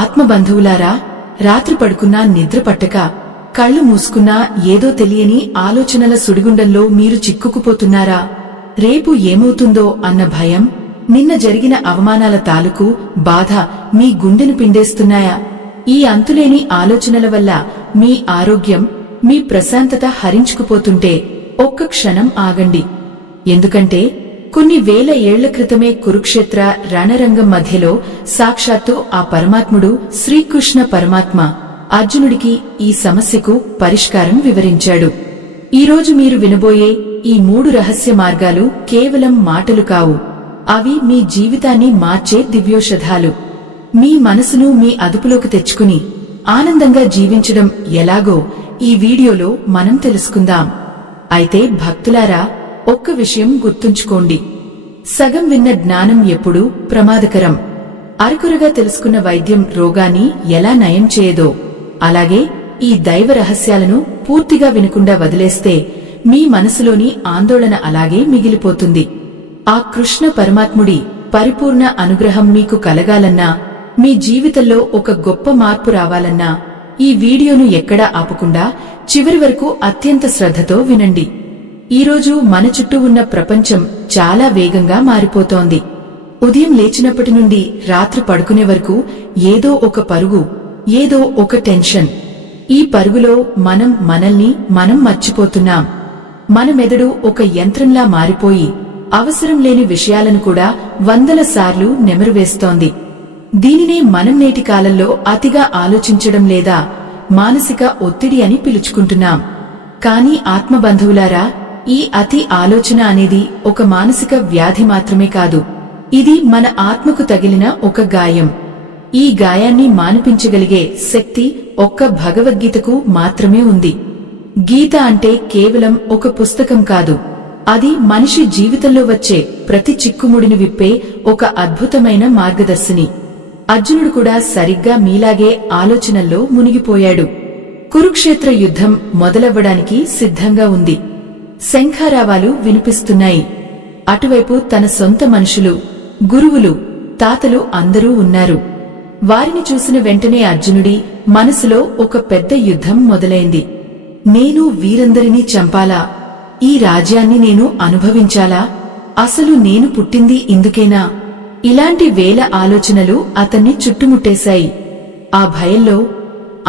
ఆత్మబంధువులారా, రాత్రి పడుకున్నా నిద్ర పట్టక కళ్ళు మూసుకున్నా ఏదో తెలియని ఆలోచనల సుడిగుండంలో మీరు చిక్కుకుపోతున్నారా? రేపు ఏమవుతుందో అన్న భయం, నిన్న జరిగిన అవమానాల తాలూకు బాధ మీ గుండెను పిండేస్తున్నాయా? ఈ అంతులేని ఆలోచనల వల్ల మీ ఆరోగ్యం, మీ ప్రశాంతత హరించుకుపోతుంటే ఒక్క క్షణం ఆగండి. ఎందుకంటే కొన్ని వేల ఏళ్ల క్రితమే కురుక్షేత్ర రణరంగం మధ్యలో సాక్షాత్తు ఆ పరమాత్ముడు శ్రీకృష్ణ పరమాత్మ అర్జునుడికి ఈ సమస్యకు పరిష్కారం వివరించాడు. ఈరోజు మీరు వినబోయే ఈ 3 రహస్య మార్గాలు కేవలం మాటలు కావు. అవి మీ జీవితాన్ని మార్చే దివ్యోషధాలు. మీ మనసును మీ అదుపులోకి తెచ్చుకుని ఆనందంగా జీవించడం ఎలాగో ఈ వీడియోలో మనం తెలుసుకుందాం. అయితే భక్తులారా, ఒక్క విషయం గుర్తుంచుకోండి. సగం విన్న జ్ఞానం ఎప్పుడూ ప్రమాదకరం. అరకొరగా తెలుసుకున్న వైద్యం రోగాన్ని ఎలా నయం చేయదో, అలాగే ఈ దైవ రహస్యాలను పూర్తిగా వినకుండా వదిలేస్తే మీ మనసులోని ఆందోళన అలాగే మిగిలిపోతుంది. ఆ కృష్ణ పరమాత్ముడి పరిపూర్ణ అనుగ్రహం మీకు కలగాలన్నా, మీ జీవితంలో ఒక గొప్ప మార్పు రావాలన్నా ఈ వీడియోను ఎక్కడా ఆపకుండా చివరి వరకు అత్యంత శ్రద్ధతో వినండి. ఈరోజు మన చుట్టూ ఉన్న ప్రపంచం చాలా వేగంగా మారిపోతోంది. ఉదయం లేచినప్పటి నుండి రాత్రి పడుకునే వరకు ఏదో ఒక పరుగు, ఏదో ఒక టెన్షన్. ఈ పరుగులో మనల్ని మర్చిపోతున్నాం. మన మెదడు ఒక యంత్రంలా మారిపోయి అవసరం లేని విషయాలను కూడా వందల సార్లు నెమరువేస్తోంది. దీనినే మనం నేటి కాలంలో అతిగా ఆలోచించడం లేదా మానసిక ఒత్తిడి అని పిలుచుకుంటున్నాం. కానీ ఆత్మబంధువులారా, ఈ అతి ఆలోచన అనేది ఒక మానసిక వ్యాధి మాత్రమే కాదు. ఇది మన ఆత్మకు తగిలిన ఒక గాయం. ఈ గాయాన్ని మాన్పించగలిగే శక్తి ఒక్క భగవద్గీతకు మాత్రమే ఉంది. గీత అంటే కేవలం ఒక పుస్తకం కాదు. అది మనిషి జీవితంలో వచ్చే ప్రతి చిక్కుముడిని విప్పే ఒక అద్భుతమైన మార్గదర్శిని. అర్జునుడు కూడా సరిగ్గా మీలాగే ఆలోచనల్లో మునిగిపోయాడు. కురుక్షేత్ర యుద్ధం మొదలవ్వడానికి సిద్ధంగా ఉంది. శంఖారావాలు వినిపిస్తున్నాయి. అటువైపు తన సొంత మనుషులు, గురువులు, తాతలు అందరూ ఉన్నారు. వారిని చూసిన వెంటనే అర్జునుడి మనసులో ఒక పెద్ద యుద్ధం మొదలైంది. నేను వీరందరినీ చంపాలా? ఈ రాజ్యాన్ని నేను అనుభవించాలా? అసలు నేను పుట్టింది ఇందుకేనా? ఇలాంటి వేల ఆలోచనలు అతన్ని చుట్టుముట్టేశాయి. ఆ భయంలో,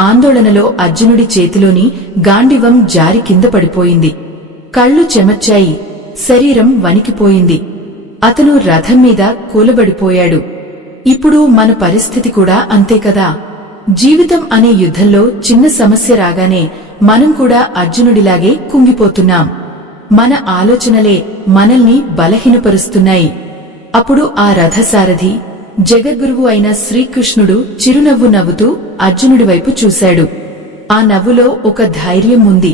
ఆందోళనలో అర్జునుడి చేతిలోని గాండివం జారి కింద పడిపోయింది. కళ్ళు చెమర్చాయి, శరీరం వణికిపోయింది. అతను రథం మీద కూలబడిపోయాడు. ఇప్పుడు మన పరిస్థితి కూడా అంతే కదా. జీవితం అనే యుద్ధంలో చిన్న సమస్య రాగానే మనం కూడా అర్జునుడిలాగే కుంగిపోతున్నాం. మన ఆలోచనలే మనల్ని బలహీనపరుస్తున్నాయి. అప్పుడు ఆ రథసారథి, జగద్గురువు అయిన శ్రీకృష్ణుడు చిరునవ్వు నవ్వుతూ అర్జునుడి వైపు చూశాడు. ఆ నవ్వులో ఒక ధైర్యం ఉంది,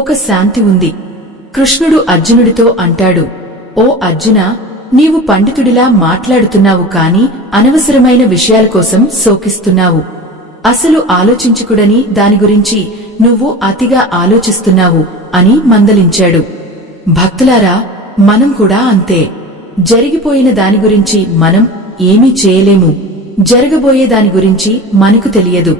ఒక శాంతి ఉంది. కృష్ణుడు అర్జునుడితో అంటాడు, ఓ అర్జునా, నీవు పండితుడిలా మాట్లాడుతున్నావు, కాని అనవసరమైన విషయాల కోసం శోకిస్తున్నావు. అసలు ఆలోచించకూడని దాని గురించి నువ్వు అతిగా ఆలోచిస్తున్నావు అని మందలించాడు. భక్తులారా, మనం కూడా అంతే. జరిగిపోయిన దాని గురించి మనం ఏమీ చేయలేము. జరగబోయే దాని గురించి మనకు తెలియదు.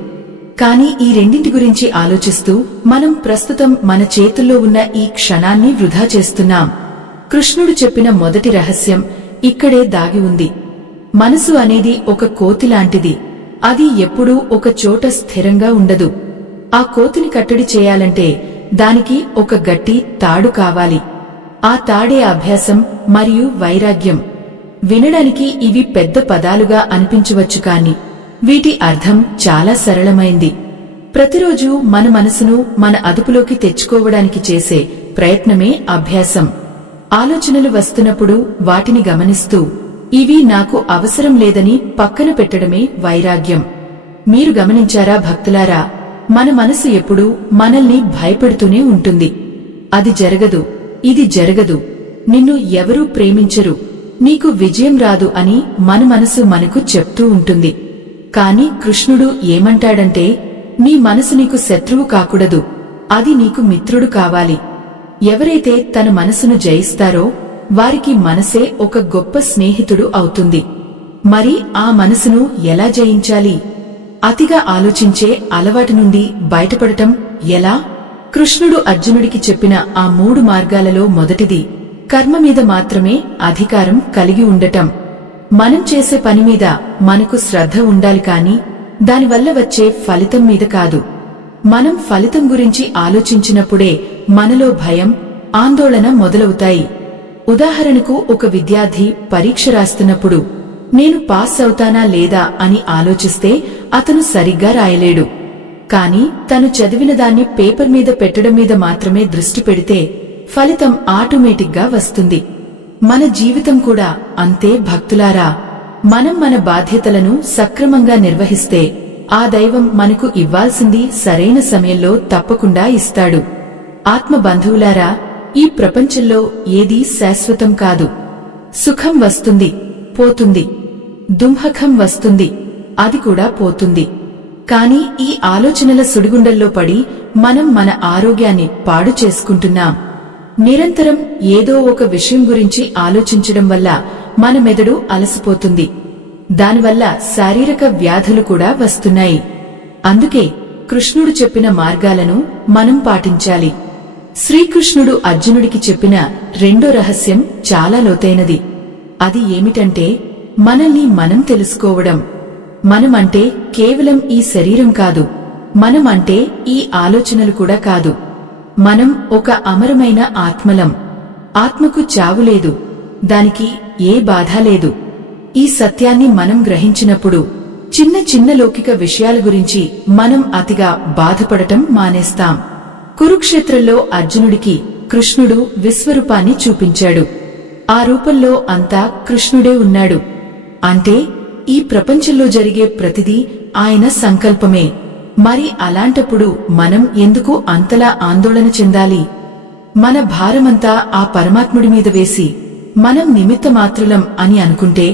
కాని ఈ రెండింటి గురించి ఆలోచిస్తూ మనం ప్రస్తుతం మన చేతుల్లో ఉన్న ఈ క్షణాన్ని వృధా చేస్తున్నాం. కృష్ణుడు చెప్పిన మొదటి రహస్యం ఇక్కడే దాగి ఉంది. మనసు అనేది ఒక కోతి లాంటిది. అది ఎప్పుడూ ఒక చోట స్థిరంగా ఉండదు. ఆ కోతిని కట్టడి చేయాలంటే దానికి ఒక గట్టి తాడు కావాలి. ఆ తాడే అభ్యాసం మరియు వైరాగ్యం. వినడానికి ఇవి పెద్ద పదాలుగా అనిపించవచ్చు, కాని వీటి అర్థం చాలా సరళమైంది. ప్రతిరోజు మన మనసును మన అదుపులోకి తెచ్చుకోవడానికి చేసే ప్రయత్నమే అభ్యాసం. ఆలోచనలు వస్తున్నప్పుడు వాటిని గమనిస్తూ ఇవి నాకు అవసరం లేదని పక్కన పెట్టడమే వైరాగ్యం. మీరు గమనించారా భక్తులారా, మన మనసు ఎప్పుడూ మనల్ని భయపెడుతూనే ఉంటుంది. అది జరగదు, ఇది జరగదు, నిన్ను ఎవరూ ప్రేమించరు, నీకు విజయం రాదు అని మన మనసు మనకు చెప్తూ ఉంటుంది. కాని కృష్ణుడు ఏమంటాడంటే, నీ మనసు నీకు శత్రువు కాకూడదు, అది నీకు మిత్రుడు కావాలి. ఎవరైతే తన మనసును జయిస్తారో వారికి మనసే ఒక గొప్ప స్నేహితుడు అవుతుంది. మరి ఆ మనసును ఎలా జయించాలి? అతిగా ఆలోచించే అలవాటు నుండి బయటపడటం ఎలా? కృష్ణుడు అర్జునుడికి చెప్పిన ఆ 3 మార్గాలలో మొదటిది కర్మ మీద మాత్రమే అధికారం కలిగి ఉండటం. మనం చేసే పని మీద మనకు శ్రద్ధ ఉండాలి కాని దానివల్ల వచ్చే ఫలితం మీద కాదు. మనం ఫలితం గురించి ఆలోచించినప్పుడే మనలో భయం, ఆందోళన మొదలవుతాయి. ఉదాహరణకు ఒక విద్యార్థి పరీక్ష రాస్తున్నప్పుడు నేను పాస్ అవుతానా లేదా అని ఆలోచిస్తే అతను సరిగ్గా రాయలేడు. కాని తను చదివిన దాన్ని పేపర్ మీద పెట్టడం మీద మాత్రమే దృష్టి పెడితే ఫలితం ఆటోమేటిక్గా వస్తుంది. మన జీవితం కూడా అంతే భక్తులారా. మనం మన బాధ్యతలను సక్రమంగా నిర్వహిస్తే ఆ దైవం మనకు ఇవ్వాల్సింది సరైన సమయంలో తప్పకుండా ఇస్తాడు. ఆత్మ బంధువులారా, ఈ ప్రపంచంలో ఏదీ శాశ్వతం కాదు. సుఖం వస్తుంది, పోతుంది. దుంహకం వస్తుంది, అది కూడా పోతుంది. కాని ఈ ఆలోచనల సుడిగుండల్లో పడి మనం మన ఆరోగ్యాన్ని పాడు చేసుకుంటున్నాం. నిరంతరం ఏదో ఒక విషయం గురించి ఆలోచించడం వల్ల మన మెదడు అలసిపోతుంది. దానివల్ల శారీరక వ్యాధులు కూడా వస్తున్నాయి. అందుకే కృష్ణుడు చెప్పిన మార్గాలను మనం పాటించాలి. శ్రీకృష్ణుడు అర్జునుడికి చెప్పిన రెండో రహస్యం చాలా లోతైనది. అది ఏమిటంటే మనల్ని మనం తెలుసుకోవడం. మనం అంటే కేవలం ఈ శరీరం కాదు, మనం అంటే ఈ ఆలోచనలు కూడా కాదు. మనం ఒక అమరమైన ఆత్మలం. ఆత్మకు చావు లేదు, దానికి ఏ బాధ లేదు. ఈ సత్యాన్ని మనం గ్రహించినప్పుడు చిన్న చిన్న లౌకిక విషయాల గురించి మనం అతిగా బాధపడటం మానేస్తాం. కురుక్షేత్రంలో అర్జునుడికి కృష్ణుడు విశ్వరూపాన్ని చూపించాడు. ఆ రూపంలో అంతా కృష్ణుడే ఉన్నాడు. అంటే ఈ ప్రపంచంలో జరిగే ప్రతిదీ ఆయన సంకల్పమే. మరి అలాంటప్పుడు మనం ఎందుకు అంతలా ఆందోళన చెందాలి? మన భారమంతా ఆ పరమాత్ముడి మీద వేసి మనం నిమిత్తమాత్రులం అని అనుకుంటే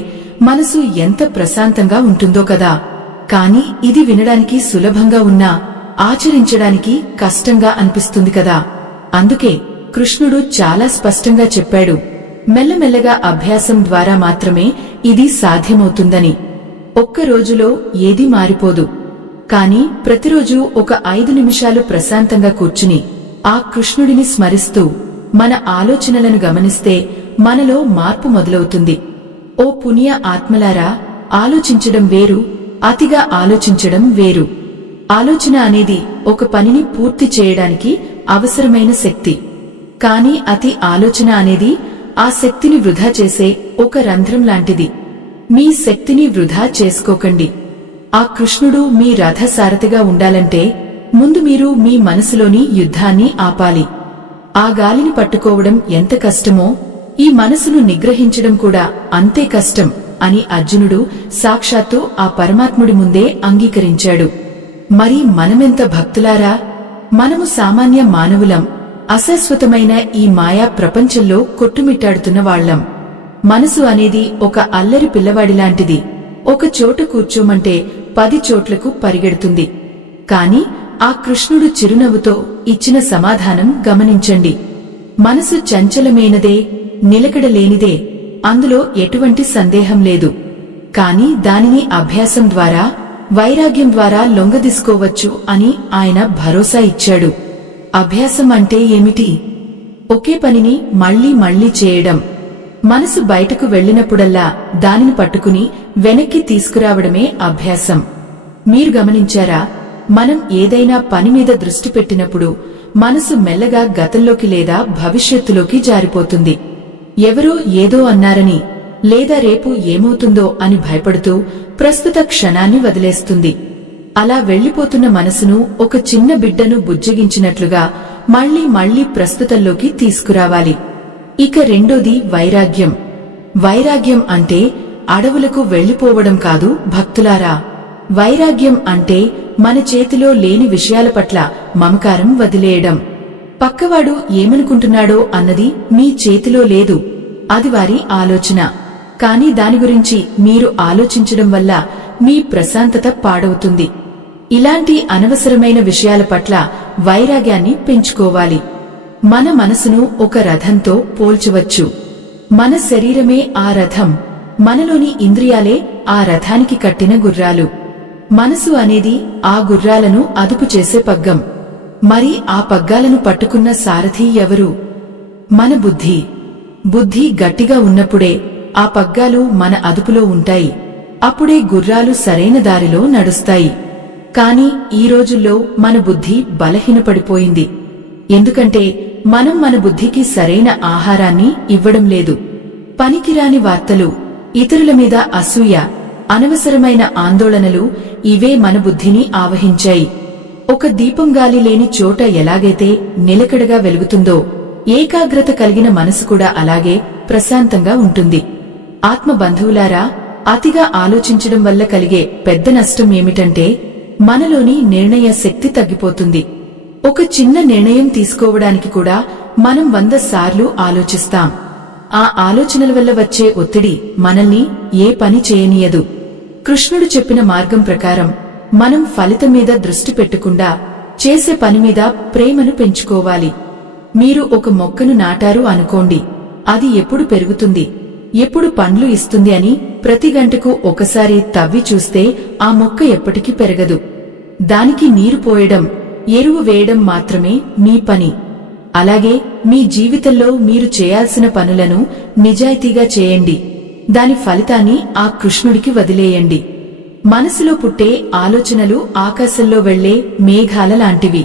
మనసు ఎంత ప్రశాంతంగా ఉంటుందో కదా. కాని ఇది వినడానికి సులభంగా ఉన్నా ఆచరించడానికి కష్టంగా అనిపిస్తుంది కదా. అందుకే కృష్ణుడు చాలా స్పష్టంగా చెప్పాడు, మెల్లమెల్లగా అభ్యాసం ద్వారా మాత్రమే ఇది సాధ్యమవుతుందని. ఒక్క రోజులో ఏదీ మారిపోదు. కాని ప్రతిరోజు ఒక 5 నిమిషాలు ప్రశాంతంగా కూర్చుని ఆ కృష్ణుడిని స్మరిస్తూ మన ఆలోచనలను గమనిస్తే మనలో మార్పు మొదలవుతుంది. ఓ పుణ్య ఆత్మలారా, ఆలోచించడం వేరు, అతిగా ఆలోచించడం వేరు. ఆలోచన అనేది ఒక పనిని పూర్తి చేయడానికి అవసరమైన శక్తి. కాని అతి ఆలోచన అనేది ఆ శక్తిని వృధా చేసే ఒక రంధ్రం లాంటిది. మీ శక్తిని వృధా చేసుకోకండి. ఆ కృష్ణుడు మీ రథసారథిగా ఉండాలంటే ముందు మీరు మీ మనసులోని యుద్ధాన్ని ఆపాలి. ఆ గాలిని పట్టుకోవడం ఎంత కష్టమో ఈ మనసును నిగ్రహించడం కూడా అంతే కష్టం అని అర్జునుడు సాక్షాత్తు ఆ పరమాత్ముడి ముందే అంగీకరించాడు. మరి మనమెంత భక్తులారా! మనము సామాన్య మానవులం, అశాశ్వతమైన ఈ మాయా ప్రపంచంలో కొట్టుమిట్టాడుతున్న వాళ్లం. మనసు అనేది ఒక అల్లరి పిల్లవాడిలాంటిది. ఒక చోట కూర్చోమంటే 10 చోట్లకు పరిగెడుతుంది. కాని ఆ కృష్ణుడు చిరునవ్వుతో ఇచ్చిన సమాధానం గమనించండి. మనసు చంచలమైనదే, నిలకడలేనిదే, అందులో ఎటువంటి సందేహం లేదు. కాని దానిని అభ్యాసం ద్వారా, వైరాగ్యం ద్వారా లొంగదీసుకోవచ్చు అని ఆయన భరోసా ఇచ్చాడు. అభ్యాసం అంటే ఏమిటి? ఒకే పనిని మళ్లీ మళ్లీ చేయడం. మనసు బయటకు వెళ్లినప్పుడల్లా దానిని పట్టుకుని వెనక్కి తీసుకురావడమే అభ్యాసం. మీరు గమనించారా, మనం ఏదైనా పని మీద దృష్టి పెట్టినప్పుడు మనసు మెల్లగా గతంలోకి లేదా భవిష్యత్తులోకి జారిపోతుంది. ఎవరో ఏదో అన్నారని లేదా రేపు ఏమవుతుందో అని భయపడుతూ ప్రస్తుత క్షణాన్ని వదిలేస్తుంది. అలా వెళ్లిపోతున్న మనసును ఒక చిన్న బిడ్డను బుజ్జగించినట్లుగా మళ్లీ మళ్లీ ప్రస్తుతంలోకి తీసుకురావాలి. ఇక రెండోది వైరాగ్యం. వైరాగ్యం అంటే అడవులకు వెళ్లిపోవడం కాదు భక్తులారా. వైరాగ్యం అంటే మన చేతిలో లేని విషయాల పట్ల మమకారం వదిలేయడం. పక్కవాడు ఏమనుకుంటున్నాడో అన్నది మీ చేతిలో లేదు, అది వారి ఆలోచన. కాని దాని గురించి మీరు ఆలోచించడం వల్ల మీ ప్రశాంతత పాడవుతుంది. ఇలాంటి అనవసరమైన విషయాల పట్ల వైరాగ్యాన్ని పెంచుకోవాలి. మన మనసును ఒక రథంతో పోల్చవచ్చు. మన శరీరమే ఆ రథం, మనలోని ఇంద్రియాలే ఆ రథానికి కట్టిన గుర్రాలు. మనసు అనేది ఆ గుర్రాలను అదుపు చేసే పగ్గం. మరి ఆ పగ్గాలను పట్టుకున్న సారథి ఎవరు? మన బుద్ధి. బుద్ధి గట్టిగా ఉన్నప్పుడే ఆ పగ్గాలు మన అదుపులో ఉంటాయి. అప్పుడే గుర్రాలు సరైన దారిలో నడుస్తాయి. కాని ఈ రోజుల్లో మన బుద్ధి బలహీనపడిపోయింది. ఎందుకంటే మనం మన బుద్ధికి సరైన ఆహారాన్ని ఇవ్వడం లేదు. పనికిరాని వార్తలు, ఇతరుల మీద అసూయ, అనవసరమైన ఆందోళనలు ఇవే మన బుద్ధిని ఆవహించాయి. ఒక దీపం గాలి లేని చోట ఎలాగైతే నిలకడగా వెలుగుతుందో, ఏకాగ్రత కలిగిన మనసు కూడా అలాగే ప్రశాంతంగా ఉంటుంది. ఆత్మ బంధువులారా, అతిగా ఆలోచించడం వల్ల కలిగే పెద్ద నష్టం ఏమిటంటే మనలోని నిర్ణయ శక్తి తగ్గిపోతుంది. ఒక చిన్న నిర్ణయం తీసుకోవడానికి కూడా మనం 100 సార్లు ఆలోచిస్తాం. ఆ ఆలోచనల వల్ల వచ్చే ఒత్తిడి మనల్ని ఏ పని చేయనీయదు. కృష్ణుడు చెప్పిన మార్గం ప్రకారం మనం ఫలితం మీద దృష్టి పెట్టకుండా చేసే పని మీద ప్రేమను పెంచుకోవాలి. మీరు ఒక మొక్కను నాటారు అనుకోండి, అది ఎప్పుడు పెరుగుతుంది, ఎప్పుడు పండ్లు ఇస్తుంది అని ప్రతి గంటకు ఒకసారి తవ్వి చూస్తే ఆ మొక్క ఎప్పటికీ పెరగదు. దానికి నీరు పోయడం, ఎరువు వేయడం మాత్రమే మీ పని. అలాగే మీ జీవితంలో మీరు చేయాల్సిన పనులను నిజాయితీగా చేయండి. దాని ఫలితాన్ని ఆ కృష్ణుడికి వదిలేయండి. మనసులో పుట్టే ఆలోచనలు ఆకాశంలో వెళ్లే మేఘాల లాంటివి.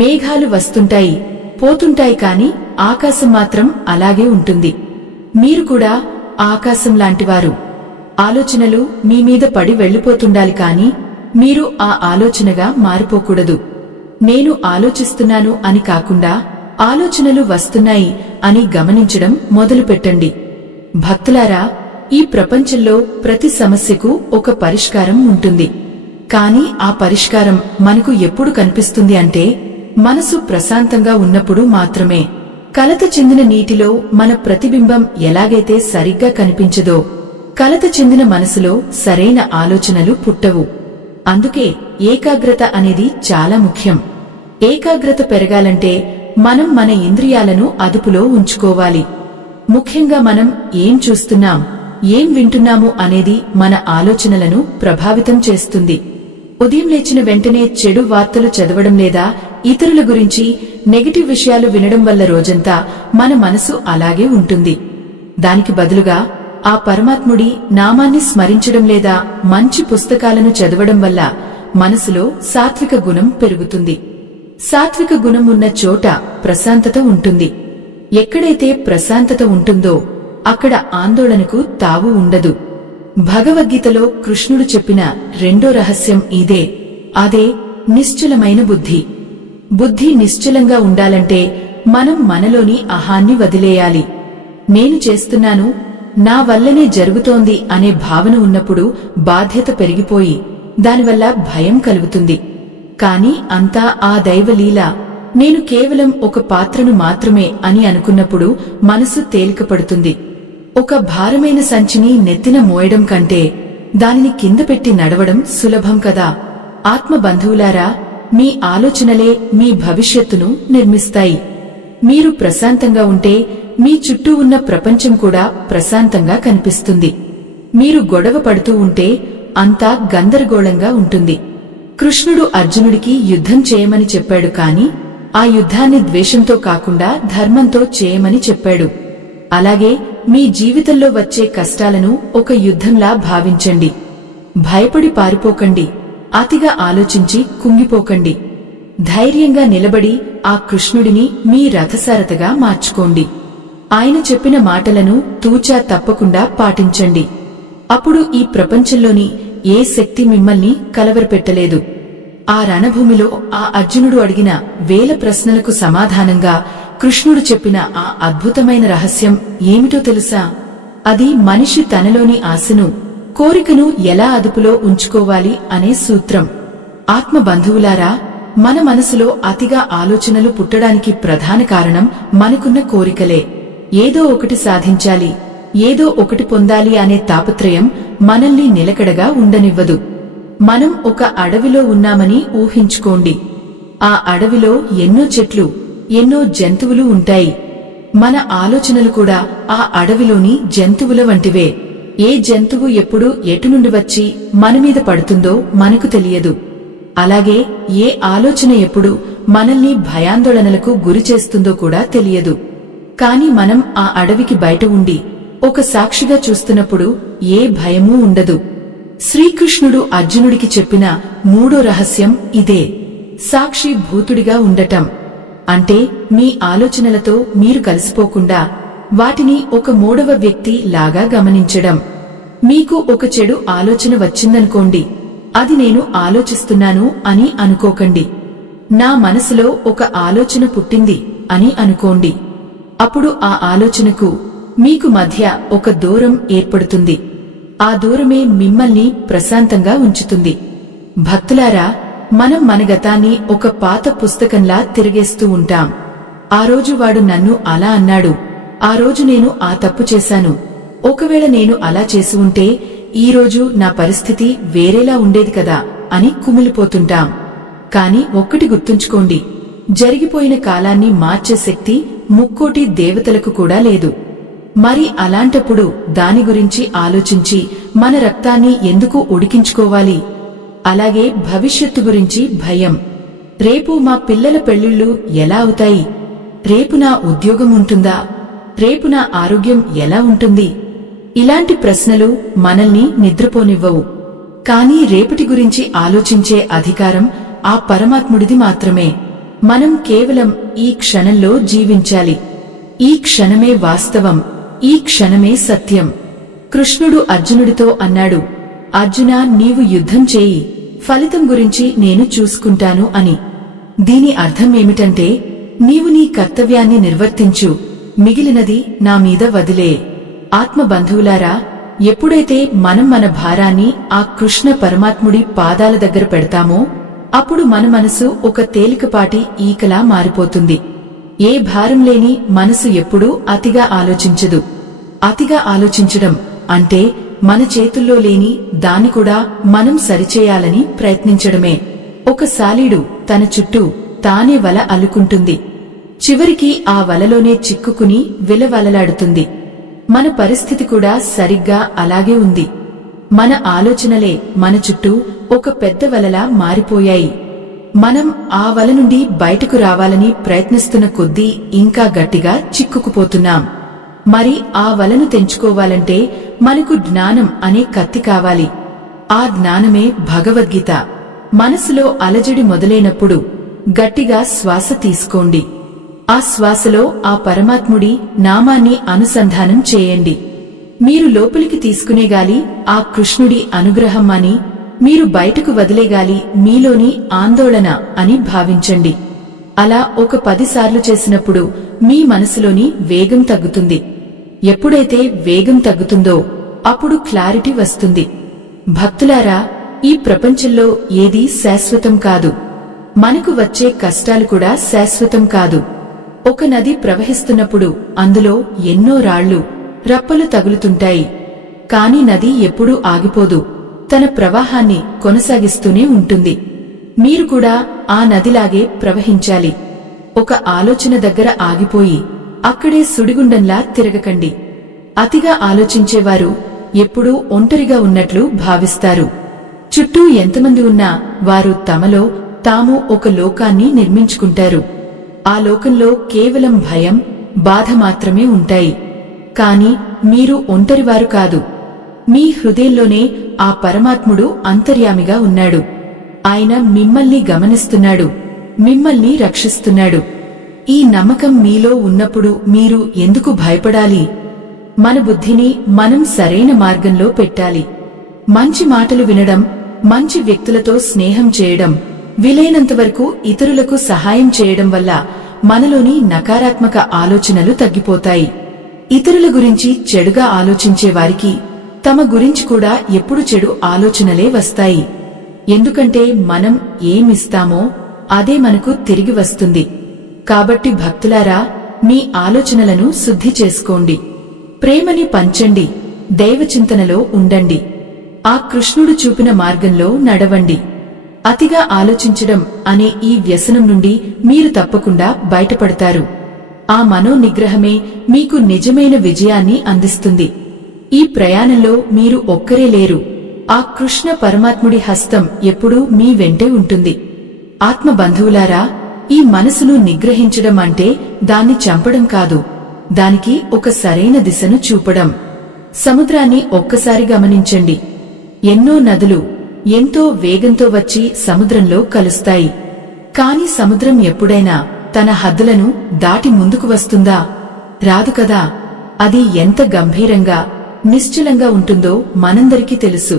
మేఘాలు వస్తుంటాయి, పోతుంటాయి, కాని ఆకాశం మాత్రం అలాగే ఉంటుంది. మీరు కూడా ఆకాశం లాంటివారు. ఆలోచనలు మీ మీద పడి వెళ్లిపోతుండాలి, కాని మీరు ఆ ఆలోచనగా మారిపోకూడదు. నేను ఆలోచిస్తున్నాను అని కాకుండా ఆలోచనలు వస్తున్నాయి అని గమనించడం మొదలుపెట్టండి. భక్తులారా, ఈ ప్రపంచంలో ప్రతి సమస్యకు ఒక పరిష్కారం ఉంటుంది. కాని ఆ పరిష్కారం మనకు ఎప్పుడు కనిపిస్తుంది అంటే మనసు ప్రశాంతంగా ఉన్నప్పుడు మాత్రమే. కలత చెందిన నీటిలో మన ప్రతిబింబం ఎలాగైతే సరిగ్గా కనిపించదో, కలత చెందిన మనసులో సరైన ఆలోచనలు పుట్టవు. అందుకే ఏకాగ్రత అనేది చాలా ముఖ్యం. ఏకాగ్రత పెరగాలంటే మనం మన ఇంద్రియాలను అదుపులో ఉంచుకోవాలి. ముఖ్యంగా మనం ఏం చూస్తున్నాం, ఏం వింటున్నాము అనేది మన ఆలోచనలను ప్రభావితం చేస్తుంది. ఉదయం లేచిన వెంటనే చెడు వార్తలు చదవడం లేదా ఇతరుల గురించి నెగటివ్ విషయాలు వినడం వల్ల రోజంతా మన మనసు అలాగే ఉంటుంది. దానికి బదులుగా ఆ పరమాత్ముడి నామాన్ని స్మరించడం లేదా మంచి పుస్తకాలను చదవడం వల్ల మనసులో సాత్విక గుణం పెరుగుతుంది. సాత్విక గుణం ఉన్న చోట ప్రశాంతత ఉంటుంది. ఎక్కడైతే ప్రశాంతత ఉంటుందో అక్కడ ఆందోళనకు తావు ఉండదు. భగవద్గీతలో కృష్ణుడు చెప్పిన రెండో రహస్యం ఇదే. అదే నిశ్చలమైన బుద్ధి. బుద్ధి నిశ్చలంగా ఉండాలంటే మనం మనలోని అహాన్ని వదిలేయాలి. నేను చేస్తున్నాను, నా వల్లనే జరుగుతోంది అనే భావన ఉన్నప్పుడు బాధ్యత పెరిగిపోయి దానివల్ల భయం కలుగుతుంది. కాని అంతా ఆ దైవలీల. నేను కేవలం ఒక పాత్రను మాత్రమే అని అనుకున్నప్పుడు మనసు తేలికపడుతుంది. ఒక భారమైన సంచిని నెత్తిన మోయడం కంటే దానిని కింద పెట్టి నడవడం సులభం కదా. ఆత్మ బంధువులారా, మీ ఆలోచనలే మీ భవిష్యత్తును నిర్మిస్తాయి. మీరు ప్రశాంతంగా ఉంటే మీ చుట్టూ ఉన్న ప్రపంచం కూడా ప్రశాంతంగా కనిపిస్తుంది. మీరు గొడవ పడుతూ ఉంటే అంతా గందరగోళంగా ఉంటుంది. కృష్ణుడు అర్జునుడికి యుద్ధం చేయమని చెప్పాడు, కాని ఆ యుద్ధాన్ని ద్వేషంతో కాకుండా ధర్మంతో చేయమని చెప్పాడు. అలాగే మీ జీవితంలో వచ్చే కష్టాలను ఒక యుద్ధంలా భావించండి. భయపడి పారిపోకండి. అతిగా ఆలోచించి కుంగిపోకండి. ధైర్యంగా నిలబడి ఆ కృష్ణుడిని మీ రథసారథిగా మార్చుకోండి. ఆయన చెప్పిన మాటలను తూచా తప్పకుండా పాటించండి. అప్పుడు ఈ ప్రపంచంలోని ఏ శక్తి మిమ్మల్ని కలవరపెట్టలేదు. ఆ రణభూమిలో ఆ అర్జునుడు అడిగిన 1000 ప్రశ్నలకు సమాధానంగా కృష్ణుడు చెప్పిన ఆ అద్భుతమైన రహస్యం ఏమిటో తెలుసా? అది మనిషి తనలోని ఆశను, కోరికను ఎలా అదుపులో ఉంచుకోవాలి అనే సూత్రం. ఆత్మ బంధువులారా, మన మనసులో అతిగా ఆలోచనలు పుట్టడానికి ప్రధాన కారణం మనకున్న కోరికలే. ఏదో ఒకటి సాధించాలి, ఏదో ఒకటి పొందాలి అనే తాపత్రయం మనల్ని నిలకడగా ఉండనివ్వదు. మనం ఒక అడవిలో ఉన్నామని ఊహించుకోండి. ఆ అడవిలో ఎన్నో చెట్లు, ఎన్నో జంతువులు ఉంటాయి. మన ఆలోచనలు కూడా ఆ అడవిలోని జంతువుల వంటివే. ఏ జంతువు ఎప్పుడు ఎటు నుండి వచ్చి మనమీద పడుతుందో మనకు తెలియదు. అలాగే ఏ ఆలోచన ఎప్పుడు మనల్ని భయాందోళనలకు గురిచేస్తుందో కూడా తెలియదు. కాని మనం ఆ అడవికి బయట ఉండి ఒక సాక్షిగా చూస్తున్నప్పుడు ఏ భయమూ ఉండదు. శ్రీకృష్ణుడు అర్జునుడికి చెప్పిన మూడో రహస్యం ఇదే, సాక్షి భూతుడిగా ఉండటం. అంటే మీ ఆలోచనలతో మీరు కలిసిపోకుండా వాటిని ఒక మూడవ వ్యక్తి లాగా గమనించడం. మీకు ఒక చెడు ఆలోచన వచ్చిందనుకోండి, అది నేను ఆలోచిస్తున్నాను అని అనుకోకండి. నా మనసులో ఒక ఆలోచన పుట్టింది అని అనుకోండి. అప్పుడు ఆ ఆలోచనకు మీకు మధ్య ఒక దూరం ఏర్పడుతుంది. ఆ దూరమే మిమ్మల్ని ప్రశాంతంగా ఉంచుతుంది. భక్తులారా, మనం మన గతాన్ని ఒక పాత పుస్తకంలా తిరిగేస్తూ ఉంటాం. ఆ రోజు వాడు నన్ను అలా అన్నాడు, ఆ రోజు నేను ఆ తప్పు చేశాను, ఒకవేళ నేను అలా చేసి ఉంటే ఈరోజు నా పరిస్థితి వేరేలా ఉండేది కదా అని కుమిలిపోతుంటాం. కాని ఒక్కటి గుర్తుంచుకోండి, జరిగిపోయిన కాలాన్ని మార్చే శక్తి ముక్కోటి దేవతలకు కూడా లేదు. మరి అలాంటప్పుడు దాని గురించి ఆలోచించి మన రక్తాన్ని ఎందుకు ఉడికించుకోవాలి? అలాగే భవిష్యత్తు గురించి భయం. రేపు మా పిల్లల పెళ్లిళ్లు ఎలా అవుతాయి? రేపు నా ఉద్యోగం ఉంటుందా? రేపు నా ఆరోగ్యం ఎలా ఉంటుంది? ఇలాంటి ప్రశ్నలు మనల్ని నిద్రపోనివ్వవు. కానీ రేపటి గురించి ఆలోచించే అధికారం ఆ పరమాత్ముడిది మాత్రమే. మనం కేవలం ఈ క్షణంలో జీవించాలి. ఈ క్షణమే వాస్తవం, ఈ క్షణమే సత్యం. కృష్ణుడు అర్జునుడితో అన్నాడు, అర్జున, నీవు యుద్ధం చేయి, ఫలితం గురించి నేను చూసుకుంటాను అని. దీని అర్థం ఏమిటంటే, నీవు నీ కర్తవ్యాన్ని నిర్వర్తించు, మిగిలినది నా మీద వదిలే. ఆత్మబంధువులారా, ఎప్పుడైతే మనం మన భారాన్ని ఆ కృష్ణ పరమాత్ముడి పాదాల దగ్గర పెడతామో అప్పుడు మన మనసు ఒక తేలికపాటి ఈకలా మారిపోతుంది. ఏ భారం లేని మనసు ఎప్పుడూ అతిగా ఆలోచించదు. అతిగా ఆలోచించడం అంటే మన చేతుల్లో లేని దాన్ని కూడా మనం సరిచేయాలని ప్రయత్నించడమే. ఒక సాలీడు తన చుట్టూ తానే వల అల్లుకుంటుంది. చివరికి ఆ వలలోనే చిక్కుకుని విలవలలాడుతుంది. మన పరిస్థితి కూడా సరిగ్గా అలాగే ఉంది. మన ఆలోచనలే మన చుట్టూ ఒక పెద్ద వలలా మారిపోయాయి. మనం ఆ వల నుండి బయటకు రావాలని ప్రయత్నిస్తున్న కొద్దీ ఇంకా గట్టిగా చిక్కుకుపోతున్నాం. మరి ఆ వలను తెంచుకోవాలంటే మనకు జ్ఞానం అనే కత్తి కావాలి. ఆ జ్ఞానమే భగవద్గీత. మనసులో అలజడి మొదలైనప్పుడు గట్టిగా శ్వాస తీసుకోండి. ఆ శ్వాసలో ఆ పరమాత్ముడి నామాన్ని అనుసంధానం చేయండి. మీరు లోపలికి తీసుకునే గాలి ఆ కృష్ణుడి అనుగ్రహం అని, మీరు బయటకు వదిలే గాలి మీలోని ఆందోళన అని భావించండి. అలా ఒక 10 సార్లు చేసినప్పుడు మీ మనసులోని వేగం తగ్గుతుంది. ఎప్పుడైతే వేగం తగ్గుతుందో అప్పుడు క్లారిటీ వస్తుంది. భక్తులారా, ఈ ప్రపంచంలో ఏదీ శాశ్వతం కాదు. మనకు వచ్చే కష్టాలు కూడా శాశ్వతం కాదు. ఒక నది ప్రవహిస్తున్నప్పుడు అందులో ఎన్నో రాళ్లు రప్పలు తగులుతుంటాయి. కాని నది ఎప్పుడూ ఆగిపోదు, తన ప్రవాహాన్ని కొనసాగిస్తూనే ఉంటుంది. మీరు కూడా ఆ నదిలాగే ప్రవహించాలి. ఒక ఆలోచన దగ్గర ఆగిపోయి అక్కడే సుడిగుండంలా తిరగకండి. అతిగా ఆలోచించేవారు ఎప్పుడూ ఒంటరిగా ఉన్నట్లు భావిస్తారు. చుట్టూ ఎంతమంది ఉన్నా వారు తమలో తాము ఒక లోకాన్ని నిర్మించుకుంటారు. ఆ లోకంలో కేవలం భయం, బాధ మాత్రమే ఉంటాయి. కాని మీరు ఒంటరివారు కాదు. మీ హృదయంలోనే ఆ పరమాత్ముడు అంతర్యామిగా ఉన్నాడు. ఆయన మిమ్మల్ని గమనిస్తున్నాడు, మిమ్మల్ని రక్షిస్తున్నాడు. ఈ నమ్మకం మీలో ఉన్నప్పుడు మీరు ఎందుకు భయపడాలి? మన బుద్ధిని మనం సరైన మార్గంలో పెట్టాలి. మంచి మాటలు వినడం, మంచి వ్యక్తులతో స్నేహం చేయడం, వీలైనంతవరకు ఇతరులకు సహాయం చేయడం వల్ల మనలోని నకారాత్మక ఆలోచనలు తగ్గిపోతాయి. ఇతరుల గురించి చెడుగా ఆలోచించే వారికి తమ గురించి కూడా ఎప్పుడు చెడు ఆలోచనలే వస్తాయి. ఎందుకంటే మనం ఏమిస్తామో అదే మనకు తిరిగి వస్తుంది. కాబట్టి భక్తులారా, మీ ఆలోచనలను శుద్ధి చేసుకోండి. ప్రేమని పంచండి, దైవచింతనలో ఉండండి. ఆ కృష్ణుడు చూపిన మార్గంలో నడవండి. అతిగా ఆలోచించడం అనే ఈ వ్యసనం నుండి మీరు తప్పకుండా బయటపడతారు. ఆ మనోనిగ్రహమే మీకు నిజమైన విజయాన్ని అందిస్తుంది. ఈ ప్రయాణంలో మీరు ఒక్కరే లేరు. ఆ కృష్ణ పరమాత్ముడి హస్తం ఎప్పుడూ మీ వెంటే ఉంటుంది. ఆత్మబంధువులారా, ఈ మనసును నిగ్రహించడం అంటే దాన్ని చంపడం కాదు, దానికి ఒక సరైన దిశను చూపడం. సముద్రాన్ని ఒక్కసారి గమనించండి. ఎన్నో నదులు ఎంతో వేగంతో వచ్చి సముద్రంలో కలుస్తాయి. కాని సముద్రం ఎప్పుడైనా తన హద్దులను దాటి ముందుకు వస్తుందా? రాదు కదా. అది ఎంత గంభీరంగా, నిశ్చలంగా ఉంటుందో మనందరికీ తెలుసు.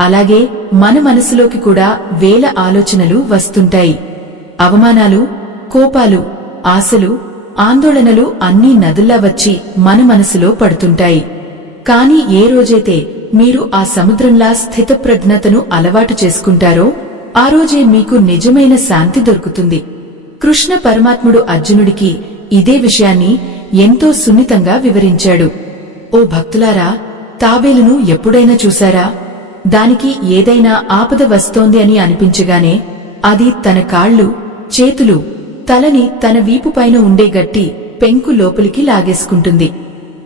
అలాగే మన మనసులోకి కూడా వేల ఆలోచనలు వస్తుంటాయి. అవమానాలు, కోపాలు, ఆశలు, ఆందోళనలు అన్నీ నదుల్లా వచ్చి మన మనసులో పడుతుంటాయి. కాని ఏ రోజైతే మీరు ఆ సముద్రంలా స్థితప్రజ్ఞతను అలవాటు చేసుకుంటారో ఆ రోజే మీకు నిజమైన శాంతి దొరుకుతుంది. కృష్ణ పరమాత్ముడు అర్జునుడికి ఇదే విషయాన్ని ఎంతో సున్నితంగా వివరించాడు. ఓ భక్తులారా, తాబేలును ఎప్పుడైనా చూశారా? దానికి ఏదైనా ఆపద వస్తోంది అని అనిపించగానే అది తన కాళ్ళు, చేతులు, తలని తన వీపుపైన ఉండే గట్టి పెంకు లోపలికి లాగేసుకుంటుంది.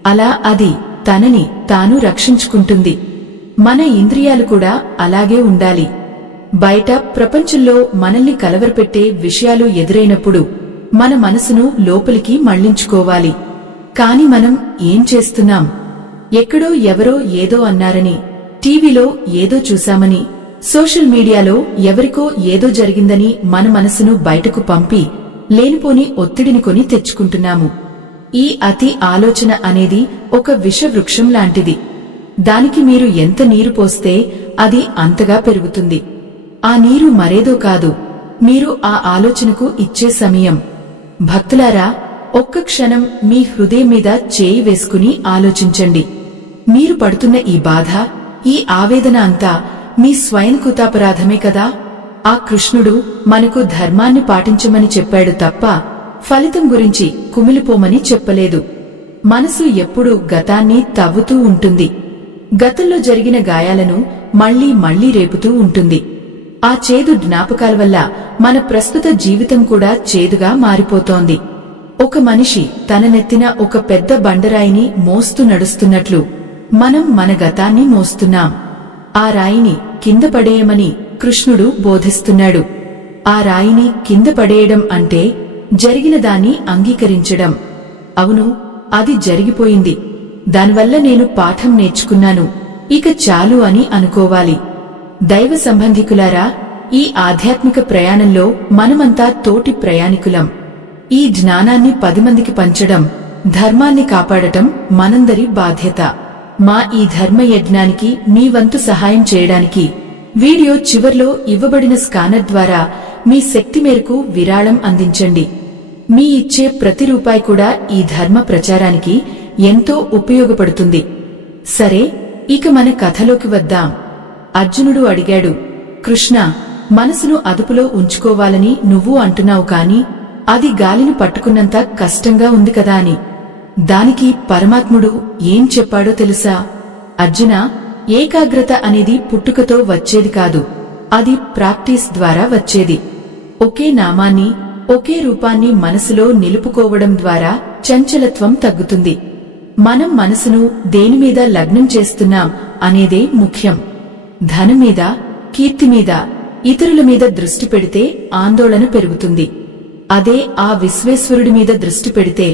అలా అది తనని తాను రక్షించుకుంటుంది. మన ఇంద్రియాలు కూడా అలాగే ఉండాలి. బయట ప్రపంచంలో మనల్ని కలవరపెట్టే విషయాలు ఎదురైనప్పుడు మన మనసును లోపలికి మళ్లించుకోవాలి. కాని మనం ఏం చేస్తున్నాం? ఎక్కడో ఎవరో ఏదో అన్నారని, టీవీలో ఏదో చూశామని, సోషల్ మీడియాలో ఎవరికో ఏదో జరిగిందని మన మనసును బయటకు పంపి లేనిపోని ఒత్తిడిని కొని తెచ్చుకుంటున్నాము. ఈ అతి ఆలోచన అనేది ఒక విషవృక్షం లాంటిది. దానికి మీరు ఎంత నీరు పోస్తే అది అంతగా పెరుగుతుంది. ఆ నీరు మరేదో కాదు, మీరు ఆ ఆలోచనకు ఇచ్చే సమయం. భక్తులారా, ఒక్క క్షణం మీ హృదయం మీద చేయి వేసుకుని ఆలోచించండి. మీరు పడుతున్న ఈ బాధ, ఈ ఆవేదన అంతా మీ స్వయంకృతాపరాధమే కదా. ఆ కృష్ణుడు మనకు ధర్మాన్ని పాటించమని చెప్పాడు తప్ప ఫలితం గురించి కుమిలిపోమని చెప్పలేదు. మనసు ఎప్పుడూ గతాన్ని తవ్వుతూ ఉంటుంది. గతంలో జరిగిన గాయాలను మళ్లీ మళ్లీ రేపుతూ ఉంటుంది. ఆ చేదు జ్ఞాపకాల వల్ల మన ప్రస్తుత జీవితం కూడా చేదుగా మారిపోతోంది. ఒక మనిషి తన నెత్తిన ఒక పెద్ద బండరాయిని మోస్తూ నడుస్తున్నట్లు మనం మన గతాన్ని మోస్తున్నాం. ఆ రాయిని కింద పడేయమని కృష్ణుడు బోధిస్తున్నాడు. ఆ రాయిని కింద పడేయడం అంటే జరిగిన దాన్ని అంగీకరించడం. అవును, అది జరిగిపోయింది, దానివల్ల నేను పాఠం నేర్చుకున్నాను, ఇక చాలు అని అనుకోవాలి. దైవ సంబంధికులారా, ఈ ఆధ్యాత్మిక ప్రయాణంలో మనమంతా తోటి ప్రయాణికులం. ఈ జ్ఞానాన్ని 10 మందికి పంచడం, ధర్మాన్ని కాపాడటం మనందరి బాధ్యత. మా ఈ ధర్మయజ్ఞానికి మీ వంతు సహాయం చేయడానికి వీడియో చివర్లో ఇవ్వబడిన స్కానర్ ద్వారా మీ శక్తి మేరకు విరాళం అందించండి. మీ ఇచ్చే ప్రతి రూపాయి కూడా ఈ ధర్మ ప్రచారానికి ఎంతో ఉపయోగపడుతుంది. సరే, ఇక మన కథలోకి వద్దాం. అర్జునుడు అడిగాడు, కృష్ణ, మనసును అదుపులో ఉంచుకోవాలని నువ్వు అంటున్నావు కాని అది గాలిని పట్టుకున్నంత కష్టంగా ఉంది కదా అని. దానికి పరమాత్ముడు ఏం చెప్పాడో తెలుసా? అర్జున, ఏకాగ్రత అనేది పుట్టుకతో వచ్చేది కాదు, అది ప్రాక్టీస్ ద్వారా వచ్చేది. ఒకే నామాన్ని, ఒకే రూపాన్ని మనసులో నిలుపుకోవడం ద్వారా చంచలత్వం తగ్గుతుంది. మనం మనసును దేనిమీద లగ్నం చేస్తున్నాం అనేదే ముఖ్యం. ధనం మీద, కీర్తి మీద, ఇతరుల మీద దృష్టి పెడితే ఆందోళన పెరుగుతుంది. అదే ఆ విశ్వేశ్వరుడి మీద దృష్టి పెడితే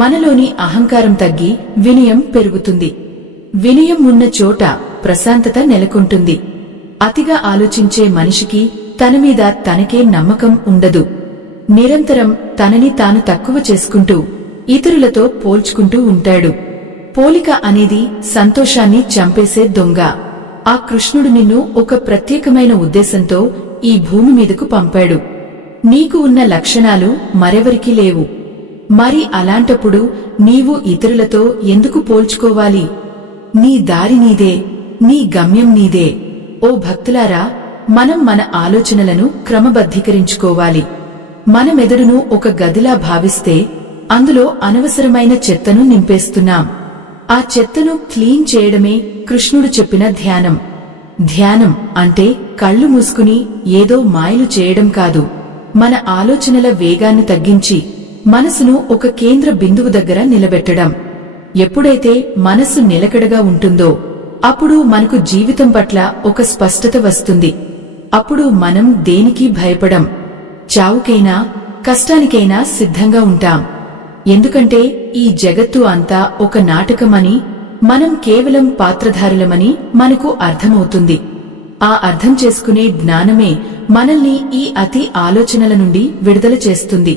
మనలోని అహంకారం తగ్గి వినయం పెరుగుతుంది. వినయం ఉన్న చోట ప్రశాంతత నెలకొంటుంది. అతిగా ఆలోచించే మనిషికి తన మీద తనకే నమ్మకం ఉండదు. నిరంతరం తనని తాను తక్కువ చేసుకుంటూ ఇతరులతో పోల్చుకుంటూ ఉంటాడు. పోలిక అనేది సంతోషాన్ని చంపేసే దొంగ. ఆ కృష్ణుడు నిన్ను ఒక ప్రత్యేకమైన ఉద్దేశంతో ఈ భూమి మీదకు పంపాడు. నీకు ఉన్న లక్షణాలు మరెవరికీ లేవు. మరి అలాంటప్పుడు నీవు ఇతరులతో ఎందుకు పోల్చుకోవాలి? నీ దారి నీదే, నీ గమ్యం నీదే. ఓ భక్తులారా, మనం మన ఆలోచనలను క్రమబద్ధీకరించుకోవాలి. మన మెదడును ఒక గదిలా భావిస్తే అందులో అనవసరమైన చెత్తను నింపేస్తున్నాం. ఆ చెత్తను క్లీన్ చేయడమే కృష్ణుడు చెప్పిన ధ్యానం. ధ్యానం అంటే కళ్ళు మూసుకుని ఏదో మాయలు చేయడం కాదు, మన ఆలోచనల వేగాన్ని తగ్గించి మనసును ఒక కేంద్ర బిందువు దగ్గర నిలబెట్టడం. ఎప్పుడైతే మనసు నిలకడగా ఉంటుందో అప్పుడు మనకు జీవితం పట్ల ఒక స్పష్టత వస్తుంది. అప్పుడు మనం దేనికి భయపడం. చావుకైనా కష్టానికైనా సిద్ధంగా ఉంటాం. ఎందుకంటే ఈ జగత్తు అంతా ఒక నాటకమని, మనం కేవలం పాత్రధారులమని మనకు అర్థమవుతుంది. ఆ అర్థం చేసుకునే జ్ఞానమే మనల్ని ఈ అతి ఆలోచనల నుండి విడుదల చేస్తుంది.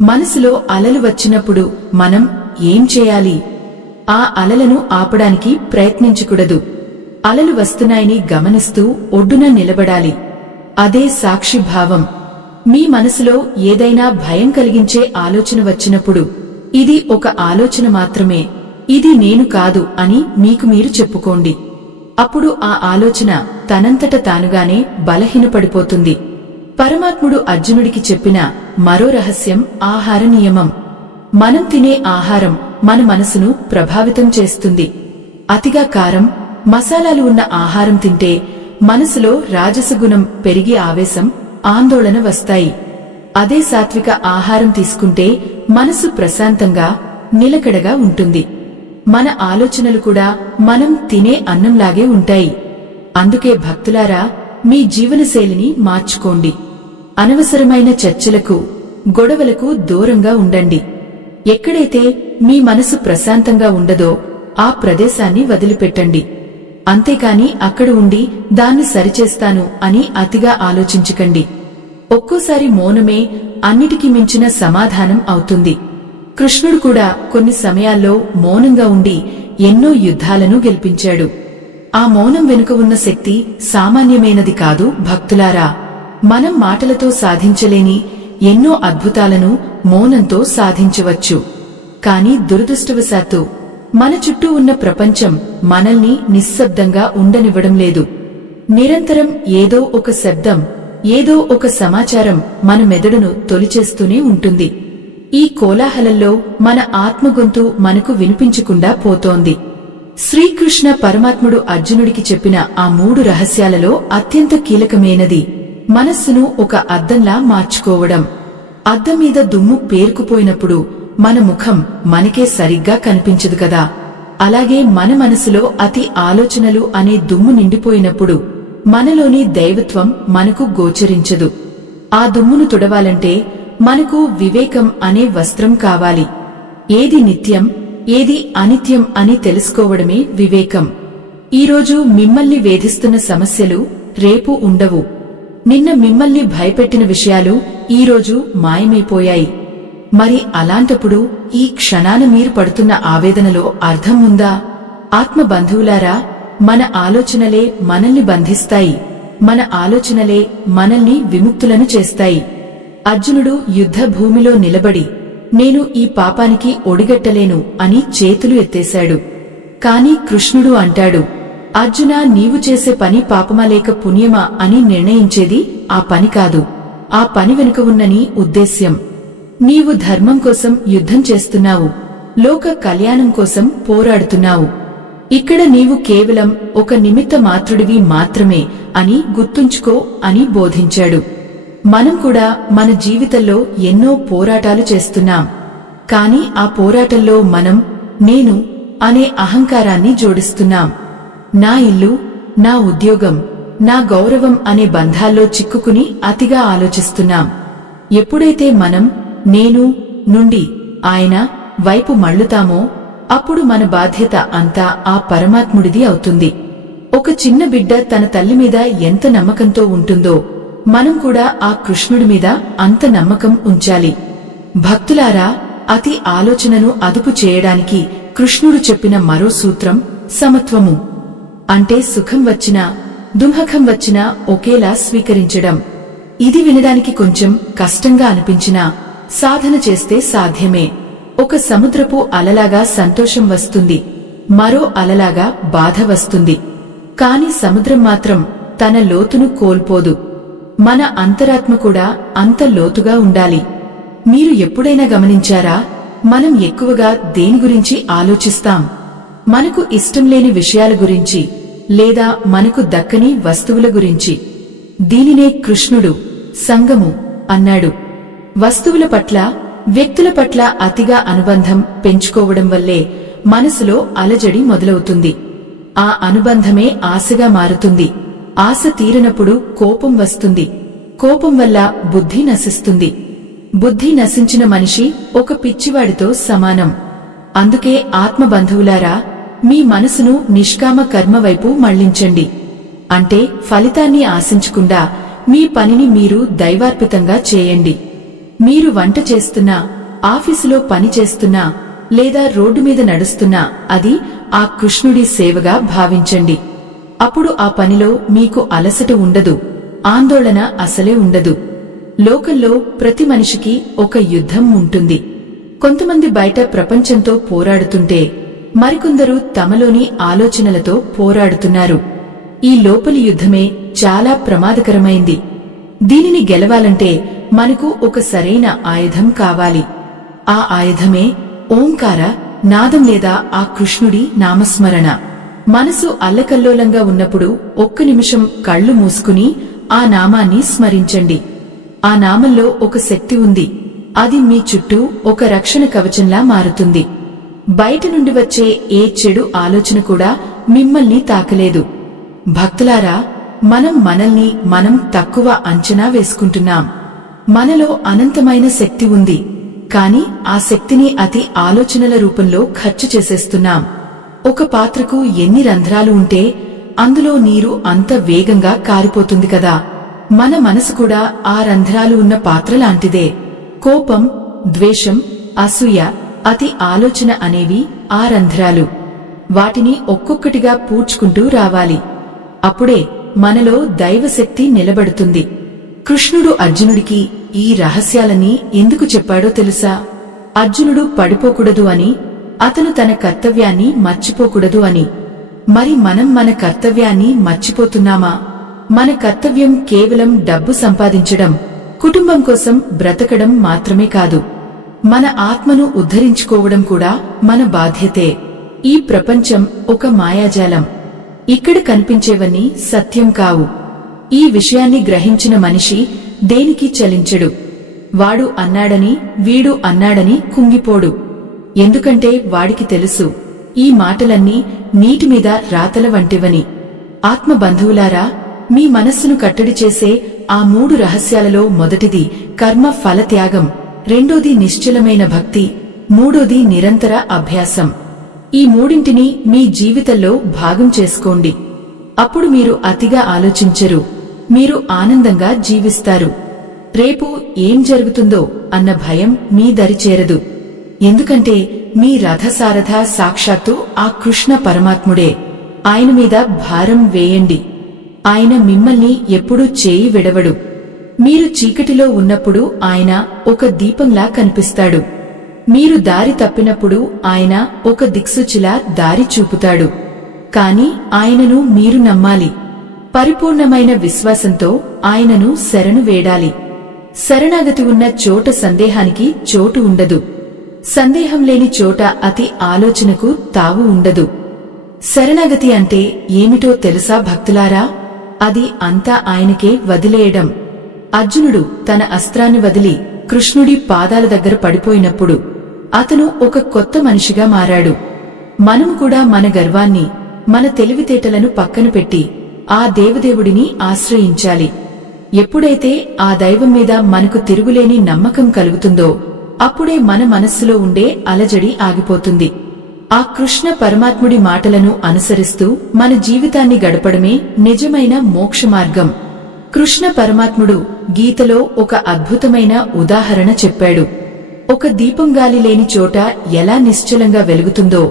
మనసులో అలలు వచ్చినప్పుడు మనం ఏం చేయాలి? ఆ అలలను ఆపడానికి ప్రయత్నించకూడదు. అలలు వస్తున్నాయని గమనిస్తూ ఒడ్డున నిలబడాలి. అదే సాక్షిభావం. మీ మనసులో ఏదైనా భయం కలిగించే ఆలోచన వచ్చినప్పుడు ఇది ఒక ఆలోచన మాత్రమే, ఇది నేను కాదు అని మీకు మీరు చెప్పుకోండి. అప్పుడు ఆ ఆలోచన తనంతట తానుగానే బలహీనపడిపోతుంది. పరమాత్ముడు అర్జునుడికి చెప్పిన మరో రహస్యం ఆహార నియమం. మనం తినే ఆహారం మన మనసును ప్రభావితం చేస్తుంది. అతిగా కారం, మసాలాలు ఉన్న ఆహారం తింటే మనసులో రాజసగుణం పెరిగి ఆవేశం, ఆందోళన వస్తాయి. అదే సాత్విక ఆహారం తీసుకుంటే మనసు ప్రశాంతంగా, నిలకడగా ఉంటుంది. మన ఆలోచనలు కూడా మనం తినే అన్నంలాగే ఉంటాయి. అందుకే భక్తులారా, మీ జీవనశైలిని మార్చుకోండి. అనవసరమైన చర్చలకు, గొడవలకు దూరంగా ఉండండి. ఎక్కడైతే మీ మనసు ప్రశాంతంగా ఉండదో ఆ ప్రదేశాన్ని వదిలిపెట్టండి. అంతేకాని అక్కడ ఉండి దాన్ని సరిచేస్తాను అని అతిగా ఆలోచించకండి. ఒక్కోసారి మౌనమే అన్నిటికీ మించిన సమాధానం అవుతుంది. కృష్ణుడు కూడా కొన్ని సమయాల్లో మౌనంగా ఉండి ఎన్నో యుద్ధాలను గెలిపించాడు. ఆ మౌనం వెనుక ఉన్న శక్తి సామాన్యమైనది కాదు భక్తులారా. మనం మాటలతో సాధించలేని ఎన్నో అద్భుతాలను మౌనంతో సాధించవచ్చు. కాని దురదృష్టవశాత్తు మన చుట్టూ ఉన్న ప్రపంచం మనల్ని నిశ్శబ్దంగా ఉండనివ్వడం లేదు. నిరంతరం ఏదో ఒక శబ్దం, ఏదో ఒక సమాచారం మన మెదడును తొలిచేస్తూనే ఉంటుంది. ఈ కోలాహలంలో మన ఆత్మగొంతు మనకు వినిపించకుండా పోతోంది. శ్రీకృష్ణ పరమాత్ముడు అర్జునుడికి చెప్పిన ఆ 3 రహస్యాలలో అత్యంత కీలకమైనది మనస్సును ఒక అద్దంలా మార్చుకోవడం. అద్దం మీద దుమ్ము పేరుకుపోయినప్పుడు మన ముఖం మనకే సరిగ్గా కనిపించదు కదా. అలాగే మన మనసులో అతి ఆలోచనలు అనే దుమ్ము నిండిపోయినప్పుడు మనలోని దైవత్వం మనకు గోచరించదు. ఆ దుమ్మును తుడవాలంటే మనకు వివేకం అనే వస్త్రం కావాలి. ఏది నిత్యం, ఏది అనిత్యం అని తెలుసుకోవడమే వివేకం. ఈరోజు మిమ్మల్ని వేధిస్తున్న సమస్యలు రేపు ఉండవు. నిన్న మిమ్మల్ని భయపెట్టిన విషయాలు ఈరోజు మాయమైపోయాయి. మరి అలాంటప్పుడు ఈ క్షణాన మీరు పడుతున్న ఆవేదనలో అర్థం ఉందా? ఆత్మ బంధువులారా, మన ఆలోచనలే మనల్ని బంధిస్తాయి. మన ఆలోచనలే మనల్ని విముక్తులను చేస్తాయి. అర్జునుడు యుద్ధ భూమిలో నిలబడి నేను ఈ పాపానికి ఒడిగట్టలేను అని చేతులు ఎత్తేశాడు. కాని కృష్ణుడు అంటాడు, అర్జునా, నీవు చేసే పని పాపమా లేక పుణ్యమా అని నిర్ణయించేది ఆ పని కాదు, ఆ పని వెనుక ఉన్న నీ ఉద్దేశ్యం. నీవు ధర్మం కోసం యుద్ధం చేస్తున్నావు, లోక కళ్యాణం కోసం పోరాడుతున్నావు. ఇక్కడ నీవు కేవలం ఒక నిమిత్త మాత్రుడివి మాత్రమే అని గుర్తుంచుకో అని బోధించాడు. మనం కూడా మన జీవితంలో ఎన్నో పోరాటాలు చేస్తున్నాం. కాని ఆ పోరాటంలో మనం నేను అనే అహంకారాన్ని జోడిస్తున్నాం. నా ఇల్లు, నా ఉద్యోగం, నా గౌరవం అనే బంధాల్లో చిక్కుకుని అతిగా ఆలోచిస్తున్నాం. ఎప్పుడైతే మనం నేను నుండి ఆయన వైపు మళ్లుతామో అప్పుడు మన బాధ్యత అంతా ఆ పరమాత్ముడిది అవుతుంది. ఒక చిన్న బిడ్డ తన తల్లి మీద ఎంత నమ్మకంతో ఉంటుందో మనం కూడా ఆ కృష్ణుడి మీద అంత నమ్మకం ఉంచాలి. భక్తులారా, అతి ఆలోచనను అదుపు చేయడానికి కృష్ణుడు చెప్పిన మరో సూత్రం సమత్వము. అంటే సుఖం వచ్చినా దుఃఖం వచ్చినా ఒకేలా స్వీకరించడం. ఇది వినడానికి కొంచెం కష్టంగా అనిపించినా సాధన చేస్తే సాధ్యమే. ఒక సముద్రపు అలలాగా సంతోషం వస్తుంది, మరో అలలాగా బాధ వస్తుంది. కాని సముద్రం మాత్రం తన లోతును కోల్పోదు. మన అంతరాత్మ కూడా అంత లోతుగా ఉండాలి. మీరు ఎప్పుడైనా గమనించారా, మనం ఎక్కువగా దేని గురించి ఆలోచిస్తాం? మనకు ఇష్టం లేని విషయాల గురించి, లేదా మనకు దక్కని వస్తువుల గురించి. దీనినే కృష్ణుడు సంగము అన్నాడు. వస్తువుల పట్ల, వ్యక్తుల పట్ల అతిగా అనుబంధం పెంచుకోవడం వల్లే మనసులో అలజడి మొదలవుతుంది. ఆ అనుబంధమే ఆశగా మారుతుంది. ఆశ తీరనప్పుడు కోపం వస్తుంది. కోపం వల్ల బుద్ధి నశిస్తుంది. బుద్ధి నశించిన మనిషి ఒక పిచ్చివాడితో సమానం. అందుకే ఆత్మబంధువులారా, మీ మనసును నిష్కామ కర్మ వైపు మళ్లించండి. అంటే ఫలితాన్ని ఆశించకుండా మీ పనిని మీరు దైవార్పితంగా చేయండి. మీరు వంట చేస్తున్నా, ఆఫీసులో పని చేస్తున్నా, లేదా రోడ్డు మీద నడుస్తున్నా అది ఆ కృష్ణుడి సేవగా భావించండి. అప్పుడు ఆ పనిలో మీకు అలసట ఉండదు, ఆందోళన అసలే ఉండదు. లోకంలో ప్రతి మనిషికి ఒక యుద్ధం ఉంటుంది. కొంతమంది బయట ప్రపంచంతో పోరాడుతుంటే మరికొందరు తమలోని ఆలోచనలతో పోరాడుతున్నారు. ఈ లోపలి యుద్ధమే చాలా ప్రమాదకరమైంది. దీనిని గెలవాలంటే మనకు ఒక సరైన ఆయుధం కావాలి. ఆ ఆయుధమే ఓంకార నాదం లేదా ఆ కృష్ణుడి నామస్మరణ. మనసు అల్లకల్లోలంగా ఉన్నప్పుడు ఒక్క నిమిషం కళ్ళు మూసుకుని ఆ నామాన్ని స్మరించండి. ఆ నామంలో ఒక శక్తి ఉంది. అది మీ చుట్టూ ఒక రక్షణ కవచంలా మారుతుంది. బయట నుండి వచ్చే ఏ చెడు ఆలోచన కూడా మిమ్మల్ని తాకలేదు. భక్తులారా, మనల్ని మనం తక్కువ అంచనా వేసుకుంటున్నాం. మనలో అనంతమైన శక్తి ఉంది, కాని ఆ శక్తిని అతి ఆలోచనల రూపంలో ఖర్చు చేసేస్తున్నాం. ఒక పాత్రకు ఎన్ని రంధ్రాలు ఉంటే అందులో నీరు అంత వేగంగా కారిపోతుంది కదా. మన మనసు కూడా ఆ రంధ్రాలు ఉన్న పాత్ర లాంటిదే. కోపం, ద్వేషం, అసూయ, అతి ఆలోచన అనేవి ఆ రంధ్రాలు. వాటిని ఒక్కొక్కటిగా పూడ్చుకుంటూ రావాలి. అప్పుడే మనలో దైవశక్తి నిలబడుతుంది. కృష్ణుడు అర్జునుడికి ఈ రహస్యాలన్నీ ఎందుకు చెప్పాడో తెలుసా? అర్జునుడు పడిపోకూడదు అని, అతను తన కర్తవ్యాన్ని మర్చిపోకూడదు అని. మరి మనం మన కర్తవ్యాన్ని మర్చిపోతున్నామా? మన కర్తవ్యం కేవలం డబ్బు సంపాదించడం, కుటుంబం కోసం బ్రతకడం మాత్రమే కాదు. మన ఆత్మను ఉద్ధరించుకోవడం కూడా మన బాధ్యతే. ఈ ప్రపంచం ఒక మాయాజాలం. ఇక్కడ కనిపించేవన్నీ సత్యం కావు. ఈ విషయాన్ని గ్రహించిన మనిషి దేనికి చలించడు. వాడు అన్నాడని, వీడు అన్నాడని కుంగిపోడు. ఎందుకంటే వాడికి తెలుసు, ఈ మాటలన్నీ నీటిమీద రాతల వంటివని. ఆత్మబంధువులారా, మీ మనస్సును కట్టడి చేసే ఆ 3 రహస్యాలలో మొదటిది కర్మ ఫలత్యాగం, రెండోది నిశ్చలమైన భక్తి, మూడోది నిరంతర అభ్యాసం. ఈ మూడింటిని మీ జీవితంలో భాగం చేసుకోండి. అప్పుడు మీరు అతిగా ఆలోచించరు, మీరు ఆనందంగా జీవిస్తారు. రేపు ఏం జరుగుతుందో అన్న భయం మీ దరి చేరదు. ఎందుకంటే మీ రథసారథ సాక్షాత్తు ఆ కృష్ణ పరమాత్ముడే. ఆయన మీద భారం వేయండి. ఆయన మిమ్మల్ని ఎప్పుడూ చేయి విడవడు. మీరు చీకటిలో ఉన్నప్పుడు ఆయన ఒక దీపంలా కనిపిస్తాడు. మీరు దారి తప్పినప్పుడు ఆయన ఒక దిక్సూచిలా దారి చూపుతాడు. కాని ఆయనను మీరు నమ్మాలి. పరిపూర్ణమైన విశ్వాసంతో ఆయనను శరణు వేడాలి. శరణాగతి ఉన్న చోట సందేహానికి చోటు ఉండదు. సందేహం లేని చోట అతి ఆలోచనకు తావు ఉండదు. శరణాగతి అంటే ఏమిటో తెలుసా భక్తులారా? అది అంతా ఆయనకే వదిలేయడం. అర్జునుడు తన అస్త్రాన్ని వదిలి కృష్ణుడి పాదాల దగ్గర పడిపోయినప్పుడు అతను ఒక కొత్త మనిషిగా మారాడు. మనము కూడా మన గర్వాన్ని, మన తెలివితేటలను పక్కన పెట్టి ఆ దేవదేవుడిని ఆశ్రయించాలి. ఎప్పుడైతే ఆ దైవం మీద మనకు తిరుగులేని నమ్మకం కలుగుతుందో అప్పుడే మన మనస్సులో ఉండే అలజడి ఆగిపోతుంది. ఆ కృష్ణ పరమాత్ముడి మాటలను అనుసరిస్తూ మన జీవితాన్ని గడపడమే నిజమైన మోక్ష మార్గం. కృష్ణ పరమాత్ముడు గీతలో ఒక అద్భుతమైన ఉదాహరణ చెప్పాడు. ఒక దీపం గాలి లేని చోట ఎలా నిశ్చలంగా వెలుగుతుందో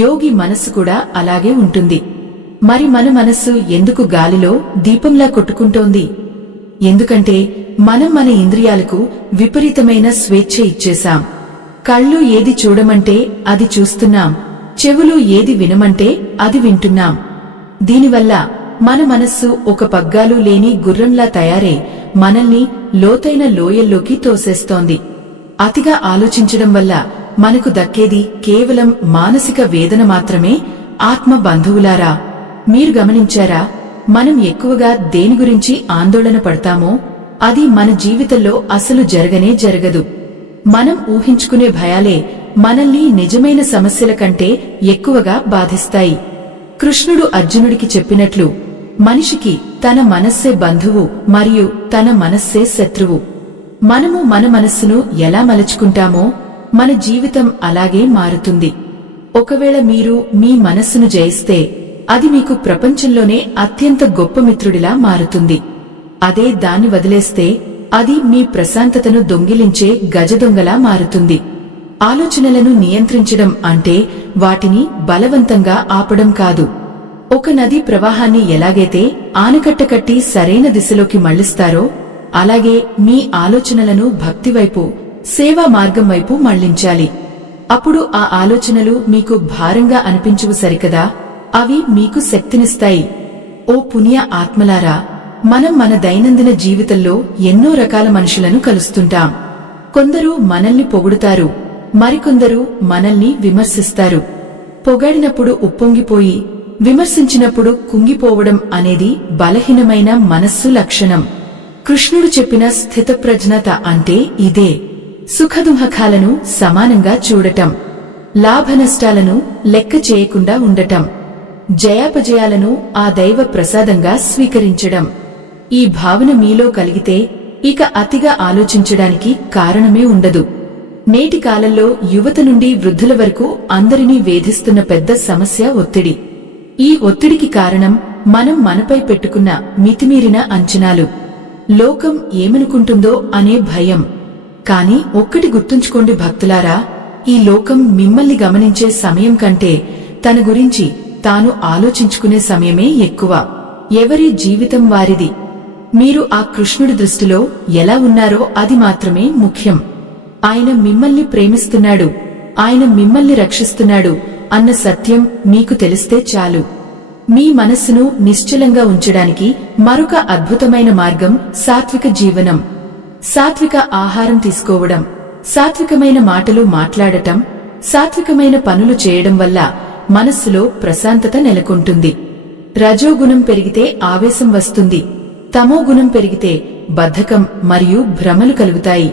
యోగి మనస్సు కూడా అలాగే ఉంటుంది. మరి మన మనస్సు ఎందుకు గాలిలో దీపంలా కొట్టుకుంటోంది? ఎందుకంటే మనం మన ఇంద్రియాలకు విపరీతమైన స్వేచ్ఛ ఇచ్చేశాం. కళ్ళు ఏది చూడమంటే అది చూస్తున్నాం, చెవులు ఏది వినమంటే అది వింటున్నాం. దీనివల్ల మన మనస్సు ఒక పగ్గాలు లేని గుర్రంలా తయారై మనల్ని లోతైన లోయల్లోకి తోసేస్తోంది. అతిగా ఆలోచించడం వల్ల మనకు దక్కేది కేవలం మానసిక వేదన మాత్రమే. ఆత్మ బంధువులారా, మీరు గమనించారా? మనం ఎక్కువగా దేని గురించి ఆందోళన పడతామో అది మన జీవితంలో అసలు జరగనే జరగదు. మనం ఊహించుకునే భయాలే మనల్ని నిజమైన సమస్యల కంటే ఎక్కువగా బాధిస్తాయి. కృష్ణుడు అర్జునుడికి చెప్పినట్లు మనిషికి తన మనస్సే బంధువు మరియు తన మనస్సే శత్రువు. మనము మన మనస్సును ఎలా మలుచుకుంటామో మన జీవితం అలాగే మారుతుంది. ఒకవేళ మీరు మీ మనస్సును జయిస్తే అది మీకు ప్రపంచంలోనే అత్యంత గొప్ప మిత్రుడిలా మారుతుంది. అదే దాన్ని వదిలేస్తే అది మీ ప్రశాంతతను దొంగిలించే గజదొంగలా మారుతుంది. ఆలోచనలను నియంత్రించడం అంటే వాటిని బలవంతంగా ఆపడం కాదు. ఒక నది ప్రవాహాన్ని ఎలాగైతే ఆనకట్ట కట్టి సరైన దిశలోకి మళ్లిస్తారో అలాగే మీ ఆలోచనలను భక్తివైపు, సేవా మార్గం వైపు మళ్లించాలి. అప్పుడు ఆ ఆలోచనలు మీకు భారంగా అనిపించువు సరికదా, అవి మీకు శక్తినిస్తాయి. ఓ పుణ్య ఆత్మలారా, మనం మన దైనందిన జీవితంలో ఎన్నో రకాల మనుషులను కలుస్తుంటాం. కొందరు మనల్ని పొగుడుతారు, మరికొందరు మనల్ని విమర్శిస్తారు. పొగడినప్పుడు ఉప్పొంగిపోయి విమర్శించినప్పుడు కుంగిపోవడం అనేది బలహీనమైన మనస్సు లక్షణం. కృష్ణుడు చెప్పిన స్థితప్రజ్ఞత అంటే ఇదే. సుఖదుఃఖాలను సమానంగా చూడటం, లాభనష్టాలను లెక్క చేయకుండా ఉండటం, జయాపజయాలను ఆ దైవ ప్రసాదంగా స్వీకరించడం. ఈ భావన మీలో కలిగితే ఇక అతిగా ఆలోచించడానికి కారణమే ఉండదు. నేటి కాలంలో యువత నుండి వృద్ధుల వరకు అందరినీ వేధిస్తున్న పెద్ద సమస్య ఒత్తిడి. ఈ ఒత్తిడికి కారణం మనం మనపై పెట్టుకున్న మితిమీరిన అంచనాలు, లోకం ఏమనుకుంటుందో అనే భయం. కాని ఒక్కటి గుర్తుంచుకోండి భక్తులారా, ఈ లోకం మిమ్మల్ని గమనించే సమయం కంటే తన గురించి తాను ఆలోచించుకునే సమయమే ఎక్కువ. ఎవరి జీవితం వారిది. మీరు ఆ కృష్ణుడి దృష్టిలో ఎలా ఉన్నారో అది మాత్రమే ముఖ్యం. ఆయన మిమ్మల్ని ప్రేమిస్తున్నాడు, ఆయన మిమ్మల్ని రక్షిస్తున్నాడు అన్న సత్యం మీకు తెలిస్తే చాలు. మీ మనస్సును నిశ్చలంగా ఉంచడానికి మరొక అద్భుతమైన మార్గం సాత్విక జీవనం. సాత్విక ఆహారం తీసుకోవడం, సాత్వికమైన మాటలు మాట్లాడటం, సాత్వికమైన పనులు చేయడం వల్ల మనస్సులో ప్రశాంతత నెలకొంటుంది. రజోగుణం పెరిగితే ఆవేశం వస్తుంది, తమోగుణం పెరిగితే బద్ధకం మరియు భ్రమలు కలుగుతాయి.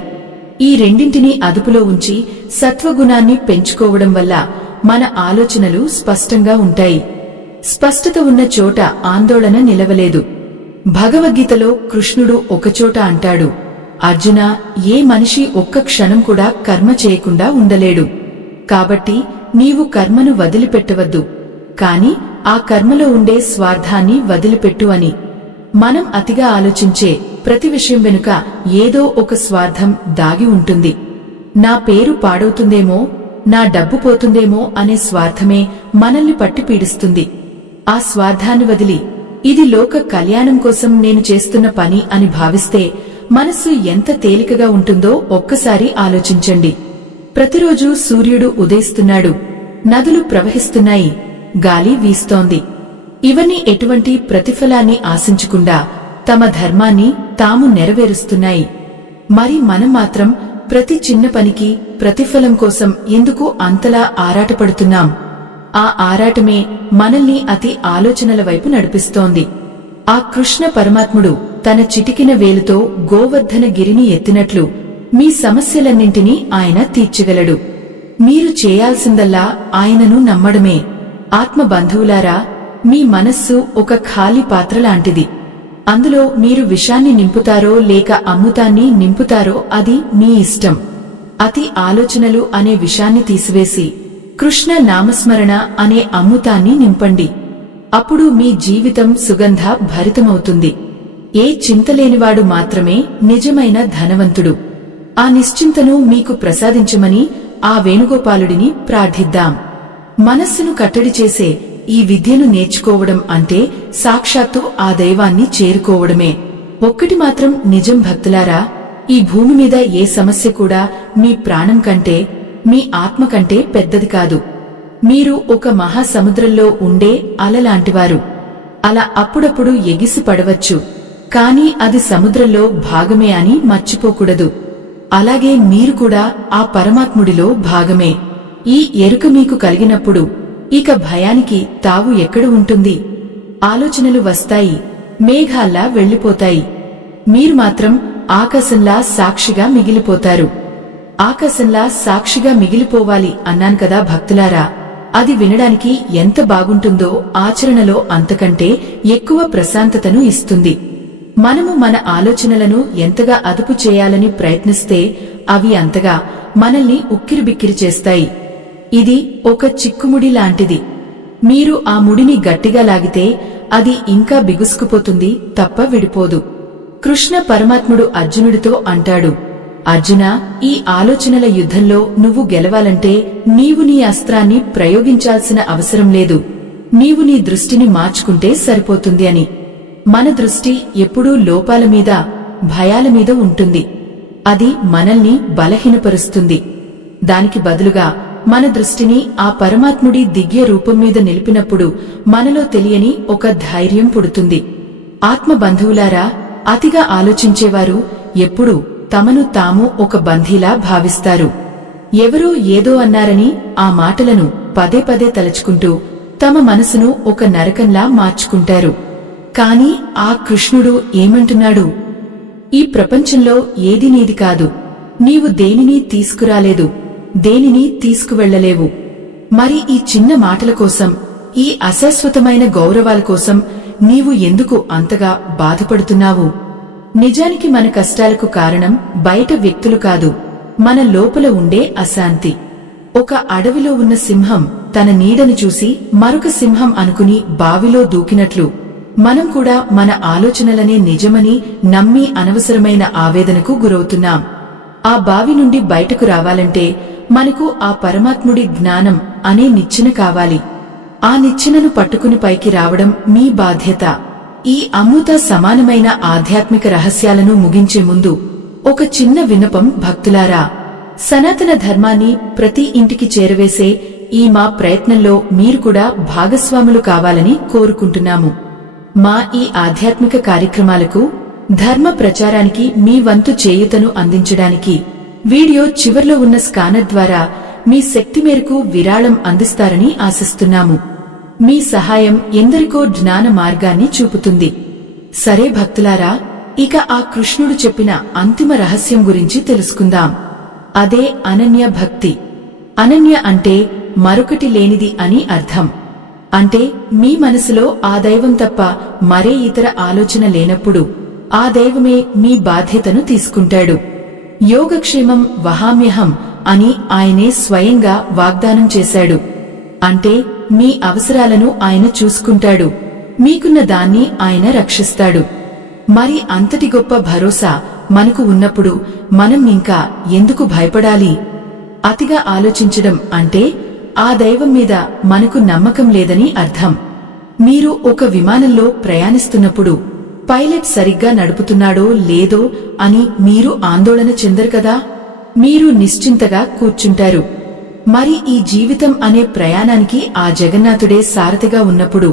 ఈ రెండింటినీ అదుపులో ఉంచి సత్వగుణాన్ని పెంచుకోవడం వల్ల మన ఆలోచనలు స్పష్టంగా ఉంటాయి. స్పష్టత ఉన్న చోట ఆందోళన నిలవలేదు. భగవద్గీతలో కృష్ణుడు ఒకచోట అంటాడు, అర్జునా, ఏ మనిషి ఒక్క క్షణం కూడా కర్మ చేయకుండా ఉండలేడు. కాబట్టి నీవు కర్మను వదిలిపెట్టవద్దు, కాని ఆ కర్మలో ఉండే స్వార్థాన్ని వదిలిపెట్టు అని. మనం అతిగా ఆలోచించే ప్రతి విషయం వెనుక ఏదో ఒక స్వార్థం దాగి ఉంటుంది. నా పేరు పాడవుతుందేమో, నా డబ్బు పోతుందేమో అనే స్వార్థమే మనల్ని పట్టి పీడిస్తుంది. ఆ స్వార్థాన్ని వదిలి ఇది లోక కళ్యాణం కోసం నేను చేస్తున్న పని అని భావిస్తే మనస్సు ఎంత తేలికగా ఉంటుందో ఒక్కసారి ఆలోచించండి. ప్రతిరోజు సూర్యుడు ఉదయిస్తున్నాడు, నదులు ప్రవహిస్తున్నాయి, గాలి వీస్తోంది. ఇవన్నీ ఎటువంటి ప్రతిఫలాన్ని ఆశించకుండా తమ ధర్మాన్ని తాము నెరవేరుస్తున్నాయి. మరి మనం మాత్రం ప్రతి చిన్న పనికి ప్రతిఫలం కోసం ఎందుకు అంతలా ఆరాటపడుతున్నాం? ఆ ఆరాటమే మనల్ని అతి ఆలోచనల వైపు నడిపిస్తోంది. ఆ కృష్ణ పరమాత్ముడు తన చిటికిన వేలుతో గోవర్ధన గిరిని ఎత్తినట్లు మీ సమస్యలన్నింటినీ ఆయన తీర్చగలడు. మీరు చేయాల్సిందల్లా ఆయనను నమ్మడమే. ఆత్మబంధువులారా, మీ మనస్సు ఒక ఖాళీ పాత్రలాంటిది. అందులో మీరు విషాన్ని నింపుతారో లేక అమృతాన్ని నింపుతారో అది మీ ఇష్టం. అతి ఆలోచనలు అనే విషాన్ని తీసివేసి కృష్ణ నామస్మరణ అనే అమృతాన్ని నింపండి. అప్పుడు మీ జీవితం సుగంధ భరితమవుతుంది. ఏ చింతలేనివాడు మాత్రమే నిజమైన ధనవంతుడు. ఆ నిశ్చింతను మీకు ప్రసాదించమని ఆ వేణుగోపాలుడిని ప్రార్థిద్దాం. మనస్సును కట్టడి చేసే ఈ విద్యను నేర్చుకోవడం అంటే సాక్షాత్తు ఆ దైవాన్ని చేరుకోవడమే. ఒక్కటి మాత్రం నిజం భక్తులారా, ఈ భూమి మీద ఏ సమస్య కూడా మీ ప్రాణం కంటే, మీ ఆత్మ కంటే పెద్దది కాదు. మీరు ఒక మహాసముద్రంలో ఉండే అలలాంటివారు. అలా అప్పుడప్పుడు ఎగిసి పడవచ్చు, కాని అది సముద్రంలో భాగమే అని మర్చిపోకూడదు. అలాగే మీరు కూడా ఆ పరమాత్ముడిలో భాగమే. ఈ ఎరుక మీకు కలిగినప్పుడు ఇక భయానికి తావు ఎక్కడ ఉంటుంది? ఆలోచనలు వస్తాయి, మేఘాల్లా వెళ్లిపోతాయి. మీరు మాత్రం ఆకాశంలా సాక్షిగా మిగిలిపోతారు. ఆకాశంలా సాక్షిగా మిగిలిపోవాలి అన్నాను కదా భక్తులారా, అది వినడానికి ఎంత బాగుంటుందో ఆచరణలో అంతకంటే ఎక్కువ ప్రశాంతతను ఇస్తుంది. మనము మన ఆలోచనలను ఎంతగా అదుపు చేయాలని ప్రయత్నిస్తే అవి అంతగా మనల్ని ఉక్కిరిబిక్కిరి చేస్తాయి. ఇది ఒక చిక్కుముడి లాంటిది. మీరు ఆ ముడిని గట్టిగా లాగితే అది ఇంకా బిగుసుకుపోతుంది తప్ప విడిపోదు. కృష్ణ పరమాత్ముడు అర్జునుడితో అంటాడు, అర్జునా, ఈ ఆలోచనల యుద్ధంలో నువ్వు గెలవాలంటే నీవు నీ అస్త్రాన్ని ప్రయోగించాల్సిన అవసరం లేదు, నీవు నీ దృష్టిని మార్చుకుంటే సరిపోతుంది అని. మన దృష్టి ఎప్పుడూ లోపాల మీద, భయాల మీద ఉంటుంది. అది మనల్ని బలహీనపరుస్తుంది. దానికి బదులుగా మన దృష్టిని ఆ పరమాత్ముడి దివ్య రూపం మీద నిలిపినప్పుడు మనలో తెలియని ఒక ధైర్యం పుడుతుంది. ఆత్మ బంధువులారా, అతిగా ఆలోచించేవారు ఎప్పుడూ తమను తాము ఒక బంధీలా భావిస్తారు. ఎవరో ఏదో అన్నారని ఆ మాటలను పదే పదే తలుచుకుంటూ తమ మనసును ఒక నరకంలా మార్చుకుంటారు. కాని ఆ కృష్ణుడు ఏమంటున్నాడు? ఈ ప్రపంచంలో ఏది నీది కాదు, నీవు దేనిని తీసుకురాలేదు, దేనిని తీసుకువెళ్లలేవు. మరి ఈ చిన్న మాటల కోసం, ఈ అశాశ్వతమైన గౌరవాల కోసం నీవు ఎందుకు అంతగా బాధపడుతున్నావు? నిజానికి మన కష్టాలకు కారణం బయట వ్యక్తులు కాదు, మన లోపల ఉండే అశాంతి. ఒక అడవిలో ఉన్న సింహం తన నీడను చూసి మరొక సింహం అనుకుని బావిలో దూకినట్లు మనం కూడా మన ఆలోచనలనే నిజమని నమ్మి అనవసరమైన ఆవేదనకు గురవుతున్నాం. ఆ బావి నుండి బయటకు రావాలంటే మనకు ఆ పరమాత్ముడి జ్ఞానం అనే నిచ్చెన కావాలి. ఆ నిచ్చెనను పట్టుకుని పైకి రావడం మీ బాధ్యత. ఈ అమృత సమానమైన ఆధ్యాత్మిక రహస్యాలను ముగించే ముందు ఒక చిన్న విన్నపం భక్తులారా, సనాతన ధర్మాన్ని ప్రతి ఇంటికి చేరవేసే ఈ మా ప్రయత్నంలో మీరు కూడా భాగస్వాములు కావాలని కోరుకుంటున్నాము. మా ఈ ఆధ్యాత్మిక కార్యక్రమాలకు, ధర్మ ప్రచారానికి మీ వంతు చేయూతను అందించడానికి వీడియో చివర్లో ఉన్న స్కానర్ ద్వారా మీ శక్తి మేరకు విరాళం అందిస్తారని ఆశిస్తున్నాము. మీ సహాయం ఎందరికో జ్ఞాన మార్గాన్ని చూపుతుంది. సరే భక్తులారా, ఇక ఆ కృష్ణుడు చెప్పిన అంతిమ రహస్యం గురించి తెలుసుకుందాం. అదే అనన్య భక్తి. అనన్య అంటే మరొకటి లేనిది అని అర్థం. అంటే మీ మనసులో ఆ దైవం తప్ప మరే ఇతర ఆలోచన లేనప్పుడు ఆ దైవమే మీ బాధ్యతను తీసుకుంటాడు. యోగక్షేమం వహామ్యహం అని ఆయనే స్వయంగా వాగ్దానం చేశాడు. అంటే మీ అవసరాలను ఆయన చూసుకుంటాడు, మీకున్న దాన్ని ఆయన రక్షిస్తాడు. మరి అంతటి గొప్ప భరోసా మనకు ఉన్నప్పుడు మనం ఇంకా ఎందుకు భయపడాలి? అతిగా ఆలోచించడం అంటే ఆ దైవం మీద మనకు నమ్మకం లేదని అర్థం. మీరు ఒక విమానంలో ప్రయాణిస్తున్నప్పుడు పైలట్ సరిగ్గా నడుపుతున్నాడో లేదో అని మీరు ఆందోళన చెందరు కదా, మీరు నిశ్చింతగా కూర్చుంటారు. మరి ఈ జీవితం అనే ప్రయాణానికి ఆ జగన్నాథుడే సారథిగా ఉన్నప్పుడు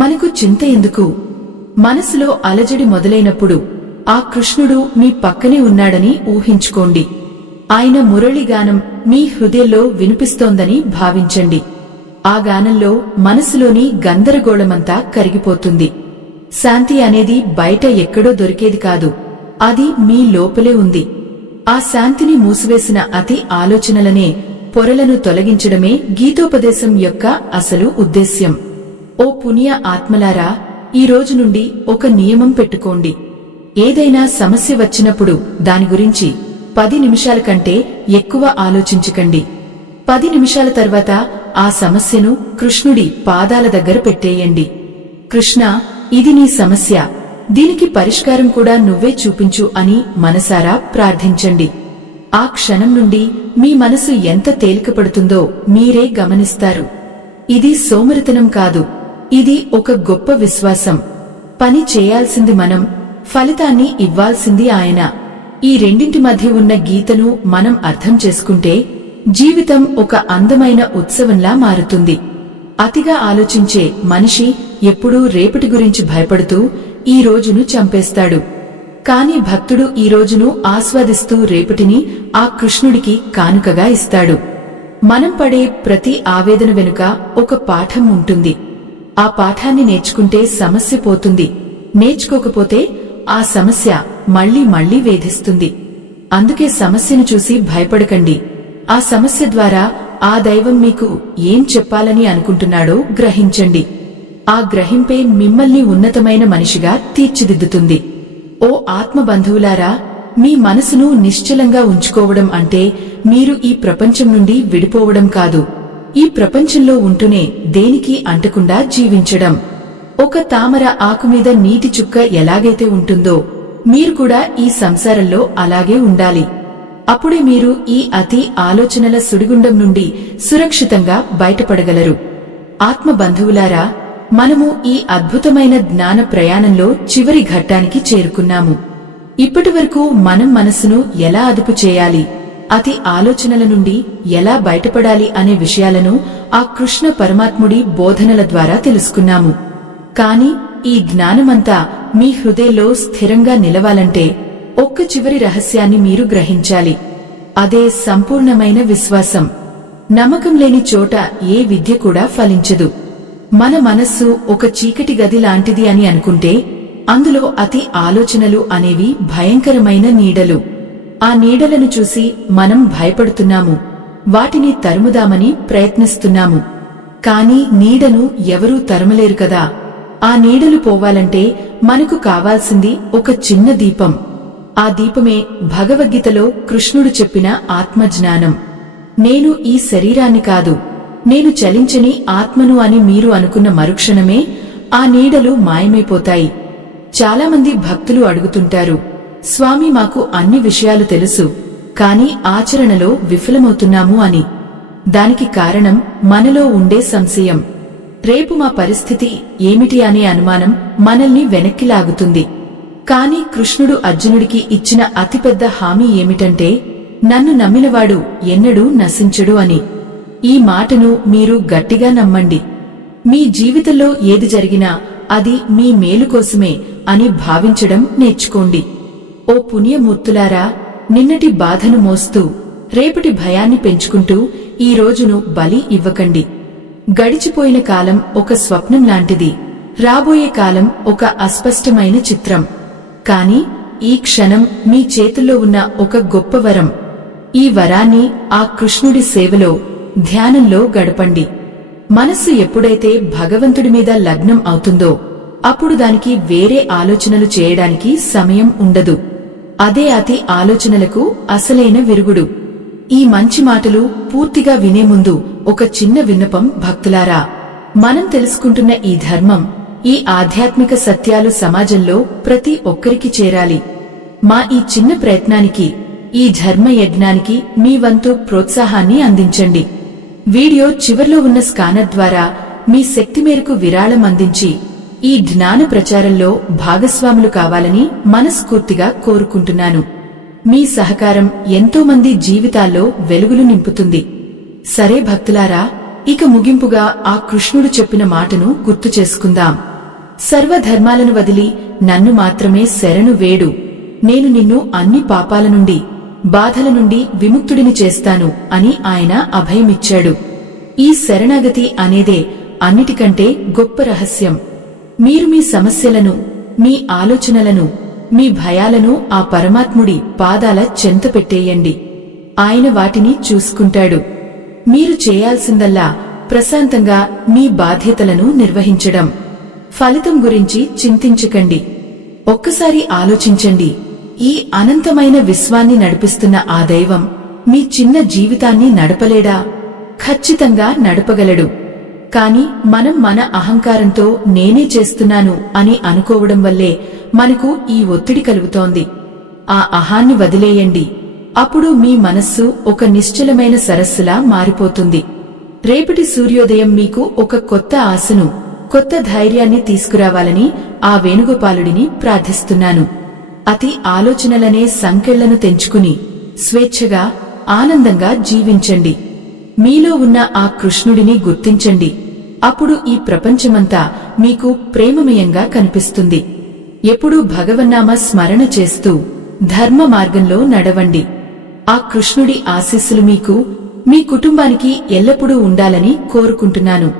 మనకు చింత ఎందుకు? మనసులో అలజడి మొదలైనప్పుడు ఆ కృష్ణుడు మీ పక్కనే ఉన్నాడని ఊహించుకోండి. ఆయన మురళిగానం మీ హృదయంలో వినిపిస్తోందని భావించండి. ఆ గానంలో మనసులోని గందరగోళమంతా కరిగిపోతుంది. శాంతి అనేది బయట ఎక్కడో దొరికేది కాదు, అది మీ లోపలే ఉంది. ఆ శాంతిని మూసివేసిన అతి ఆలోచనలనే, పొరలను తొలగించడమే గీతోపదేశం యొక్క అసలు ఉద్దేశ్యం. ఓ పుణ్య ఆత్మలారా, ఈ రోజు నుండి ఒక నియమం పెట్టుకోండి. ఏదైనా సమస్య వచ్చినప్పుడు దాని గురించి 10 నిమిషాల కంటే ఎక్కువ ఆలోచించకండి. 10 నిమిషాల తర్వాత ఆ సమస్యను కృష్ణుడి పాదాల దగ్గర పెట్టేయండి. కృష్ణ, ఇది నీ సమస్య, దీనికి పరిష్కారం కూడా నువ్వే చూపించు అని మనసారా ప్రార్థించండి. ఆ క్షణం నుండి మీ మనసు ఎంత తేలికపడుతుందో మీరే గమనిస్తారు. ఇది సోమరితనం కాదు, ఇది ఒక గొప్ప విశ్వాసం. పని చేయాల్సింది మనం, ఫలితాన్ని ఇవ్వాల్సింది ఆయన. ఈ రెండింటి మధ్య ఉన్న గీతను మనం అర్థం చేసుకుంటే జీవితం ఒక అందమైన ఉత్సవంలా మారుతుంది. అతిగా ఆలోచించే మనిషి ఎప్పుడూ రేపటి గురించి భయపడుతూ ఈ రోజును చంపేస్తాడు. కాని భక్తుడు ఈ రోజును ఆస్వాదిస్తూ రేపటిని ఆ కృష్ణుడికి కానుకగా ఇస్తాడు. మనం పడే ప్రతి ఆవేదన వెనుక ఒక పాఠం ఉంటుంది. ఆ పాఠాన్ని నేర్చుకుంటే సమస్య పోతుంది, నేర్చుకోకపోతే ఆ సమస్య మళ్లీ మళ్లీ వేధిస్తుంది. అందుకే సమస్యను చూసి భయపడకండి. ఆ సమస్య ద్వారా ఆ దైవం మీకు ఏం చెప్పాలని అనుకుంటున్నాడో గ్రహించండి. ఆ గ్రహింపే మిమ్మల్ని ఉన్నతమైన మనిషిగా తీర్చిదిద్దుతుంది. ఓ ఆత్మబంధువులారా, మీ మనసును నిశ్చలంగా ఉంచుకోవడం అంటే మీరు ఈ ప్రపంచం నుండి విడిపోవడం కాదు. ఈ ప్రపంచంలో ఉంటూనే దేనికి అంటకుండా జీవించడం. ఒక తామర ఆకుమీద నీటి చుక్క ఎలాగైతే ఉంటుందో మీరు కూడా ఈ సంసారంలో అలాగే ఉండాలి. అప్పుడే మీరు ఈ అతి ఆలోచనల సుడిగుండం నుండి సురక్షితంగా బయటపడగలరు. ఆత్మబంధువులారా, మనము ఈ అద్భుతమైన జ్ఞాన ప్రయాణంలో చివరి ఘట్టానికి చేరుకున్నాము. ఇప్పటివరకు మనం మనసును ఎలా అదుపు చేయాలి, అతి ఆలోచనల నుండి ఎలా బయటపడాలి అనే విషయాలను ఆ కృష్ణ పరమాత్ముడి బోధనల ద్వారా తెలుసుకున్నాము. కాని ఈ జ్ఞానమంతా మీ హృదయంలో స్థిరంగా నిలవాలంటే ఒక్క చివరి రహస్యాన్ని మీరు గ్రహించాలి. అదే సంపూర్ణమైన విశ్వాసం. నమ్మకం లేని చోట ఏ విద్య కూడా ఫలించదు. మన మనస్సు ఒక చీకటి గది లాంటిది అని అనుకుంటే అందులో అతి ఆలోచనలు అనేవి భయంకరమైన నీడలు. ఆ నీడలను చూసి మనం భయపడుతున్నాము, వాటిని తరుముదామని ప్రయత్నిస్తున్నాము. కాని నీడను ఎవరూ తరమలేరు కదా. ఆ నీడలు పోవాలంటే మనకు కావాల్సింది ఒక చిన్న దీపం. ఆ దీపమే భగవద్గీతలో కృష్ణుడు చెప్పిన ఆత్మజ్ఞానం. నేను ఈ శరీరాన్ని కాదు, నేను చలించని ఆత్మను అని మీరు అనుకున్న మరుక్షణమే ఆ నీడలు మాయమైపోతాయి. చాలామంది భక్తులు అడుగుతుంటారు, స్వామి, మాకు అన్ని విషయాలు తెలుసు, కాని ఆచరణలో విఫలమవుతున్నాము అని. దానికి కారణం మనలో ఉండే సంశయం. రేపు మా పరిస్థితి ఏమిటి అనే అనుమానం మనల్ని వెనక్కి లాగుతుంది. కాని కృష్ణుడు అర్జునుడికి ఇచ్చిన అతిపెద్ద హామీ ఏమిటంటే, నన్ను నమ్మినవాడు ఎన్నడూ నశించడు అని. ఈ మాటను మీరు గట్టిగా నమ్మండి. మీ జీవితంలో ఏది జరిగినా అది మీ మేలు కోసమే అని భావించడం నేర్చుకోండి. ఓ పుణ్యమూర్తులారా, నిన్నటి బాధను మోస్తూ రేపటి భయాన్ని పెంచుకుంటూ ఈ రోజును బలి ఇవ్వకండి. గడిచిపోయిన కాలం ఒక స్వప్నం లాంటిది, రాబోయే కాలం ఒక అస్పష్టమైన చిత్రం. కాని ఈ క్షణం మీ చేతుల్లో ఉన్న ఒక గొప్ప వరం. ఈ వరాన్ని ఆ కృష్ణుడి సేవలో, ధ్యానంలో గడపండి. మనస్సు ఎప్పుడైతే భగవంతుడి మీద లగ్నం అవుతుందో అప్పుడు దానికి వేరే ఆలోచనలు చేయడానికి సమయం ఉండదు. అదే అతి ఆలోచనలకు అసలైన విరుగుడు. ఈ మంచి మాటలు పూర్తిగా వినే ముందు ఒక చిన్న విన్నపం భక్తులారా. మనం తెలుసుకుంటున్న ఈ ధర్మం, ఈ ఆధ్యాత్మిక సత్యాలు సమాజంలో ప్రతి ఒక్కరికి చేరాలి. మా ఈ చిన్న ప్రయత్నానికి, ఈ ధర్మ యజ్ఞానికి మీ వంతు ప్రోత్సాహాన్ని అందించండి. వీడియో చివర్లో ఉన్న స్కానర్ ద్వారా మీ శక్తి మేరకు విరాళం అందించి ఈ జ్ఞాన ప్రచారంలో భాగస్వాములు కావాలని మనస్ఫూర్తిగా కోరుకుంటున్నాను. మీ సహకారం ఎంతో మంది జీవితాల్లో వెలుగులు నింపుతుంది. సరే భక్తులారా, ఇక ముగింపుగా ఆ కృష్ణుడు చెప్పిన మాటను గుర్తు చేసుకుందాం. సర్వధర్మాలను వదిలి నన్ను మాత్రమే శరణు వేడు, నేను నిన్ను అన్ని పాపాల నుండి, బాధల నుండి విముక్తుడిని చేస్తాను అని ఆయన అభయమిచ్చాడు. ఈ శరణాగతి అనేదే అన్నిటికంటే గొప్ప రహస్యం. మీరు మీ సమస్యలను, మీ ఆలోచనలను, మీ భయాలను ఆ పరమాత్ముడి పాదాల చెంత పెట్టేయండి. ఆయన వాటిని చూసుకుంటాడు. మీరు చేయాల్సిందల్లా ప్రశాంతంగా మీ బాధ్యతలను నిర్వహించడం. ఫలితం గురించి చింతించకండి. ఒక్కసారి ఆలోచించండి, ఈ అనంతమైన విశ్వాన్ని నడిపిస్తున్న ఆ దైవం మీ చిన్న జీవితాన్ని నడపలేడా? ఖచ్చితంగా నడపగలడు. కాని మనం మన అహంకారంతో నేనే చేస్తున్నాను అని అనుకోవడం వల్లే మనకు ఈ ఒత్తిడి కలుగుతోంది. ఆ అహాన్ని వదిలేయండి. అప్పుడు మీ మనస్సు ఒక నిశ్చలమైన సరస్సులా మారిపోతుంది. రేపటి సూర్యోదయం మీకు ఒక కొత్త ఆశను, కొత్త ధైర్యాన్ని తీసుకురావాలని ఆ వేణుగోపాలుడిని ప్రార్థిస్తున్నాను. అతి ఆలోచనలనే సంకెళ్లను తెంచుకుని స్వేచ్ఛగా, ఆనందంగా జీవించండి. మీలో ఉన్న ఆ కృష్ణుడిని గుర్తించండి. అప్పుడు ఈ ప్రపంచమంతా మీకు ప్రేమమయంగా కనిపిస్తుంది. ఎప్పుడూ భగవన్నామ స్మరణ చేస్తూ ధర్మ మార్గంలో నడవండి. ఆ కృష్ణుడి ఆశీస్సులు మీకు, మీ కుటుంబానికి ఎల్లప్పుడూ ఉండాలని కోరుకుంటున్నాను.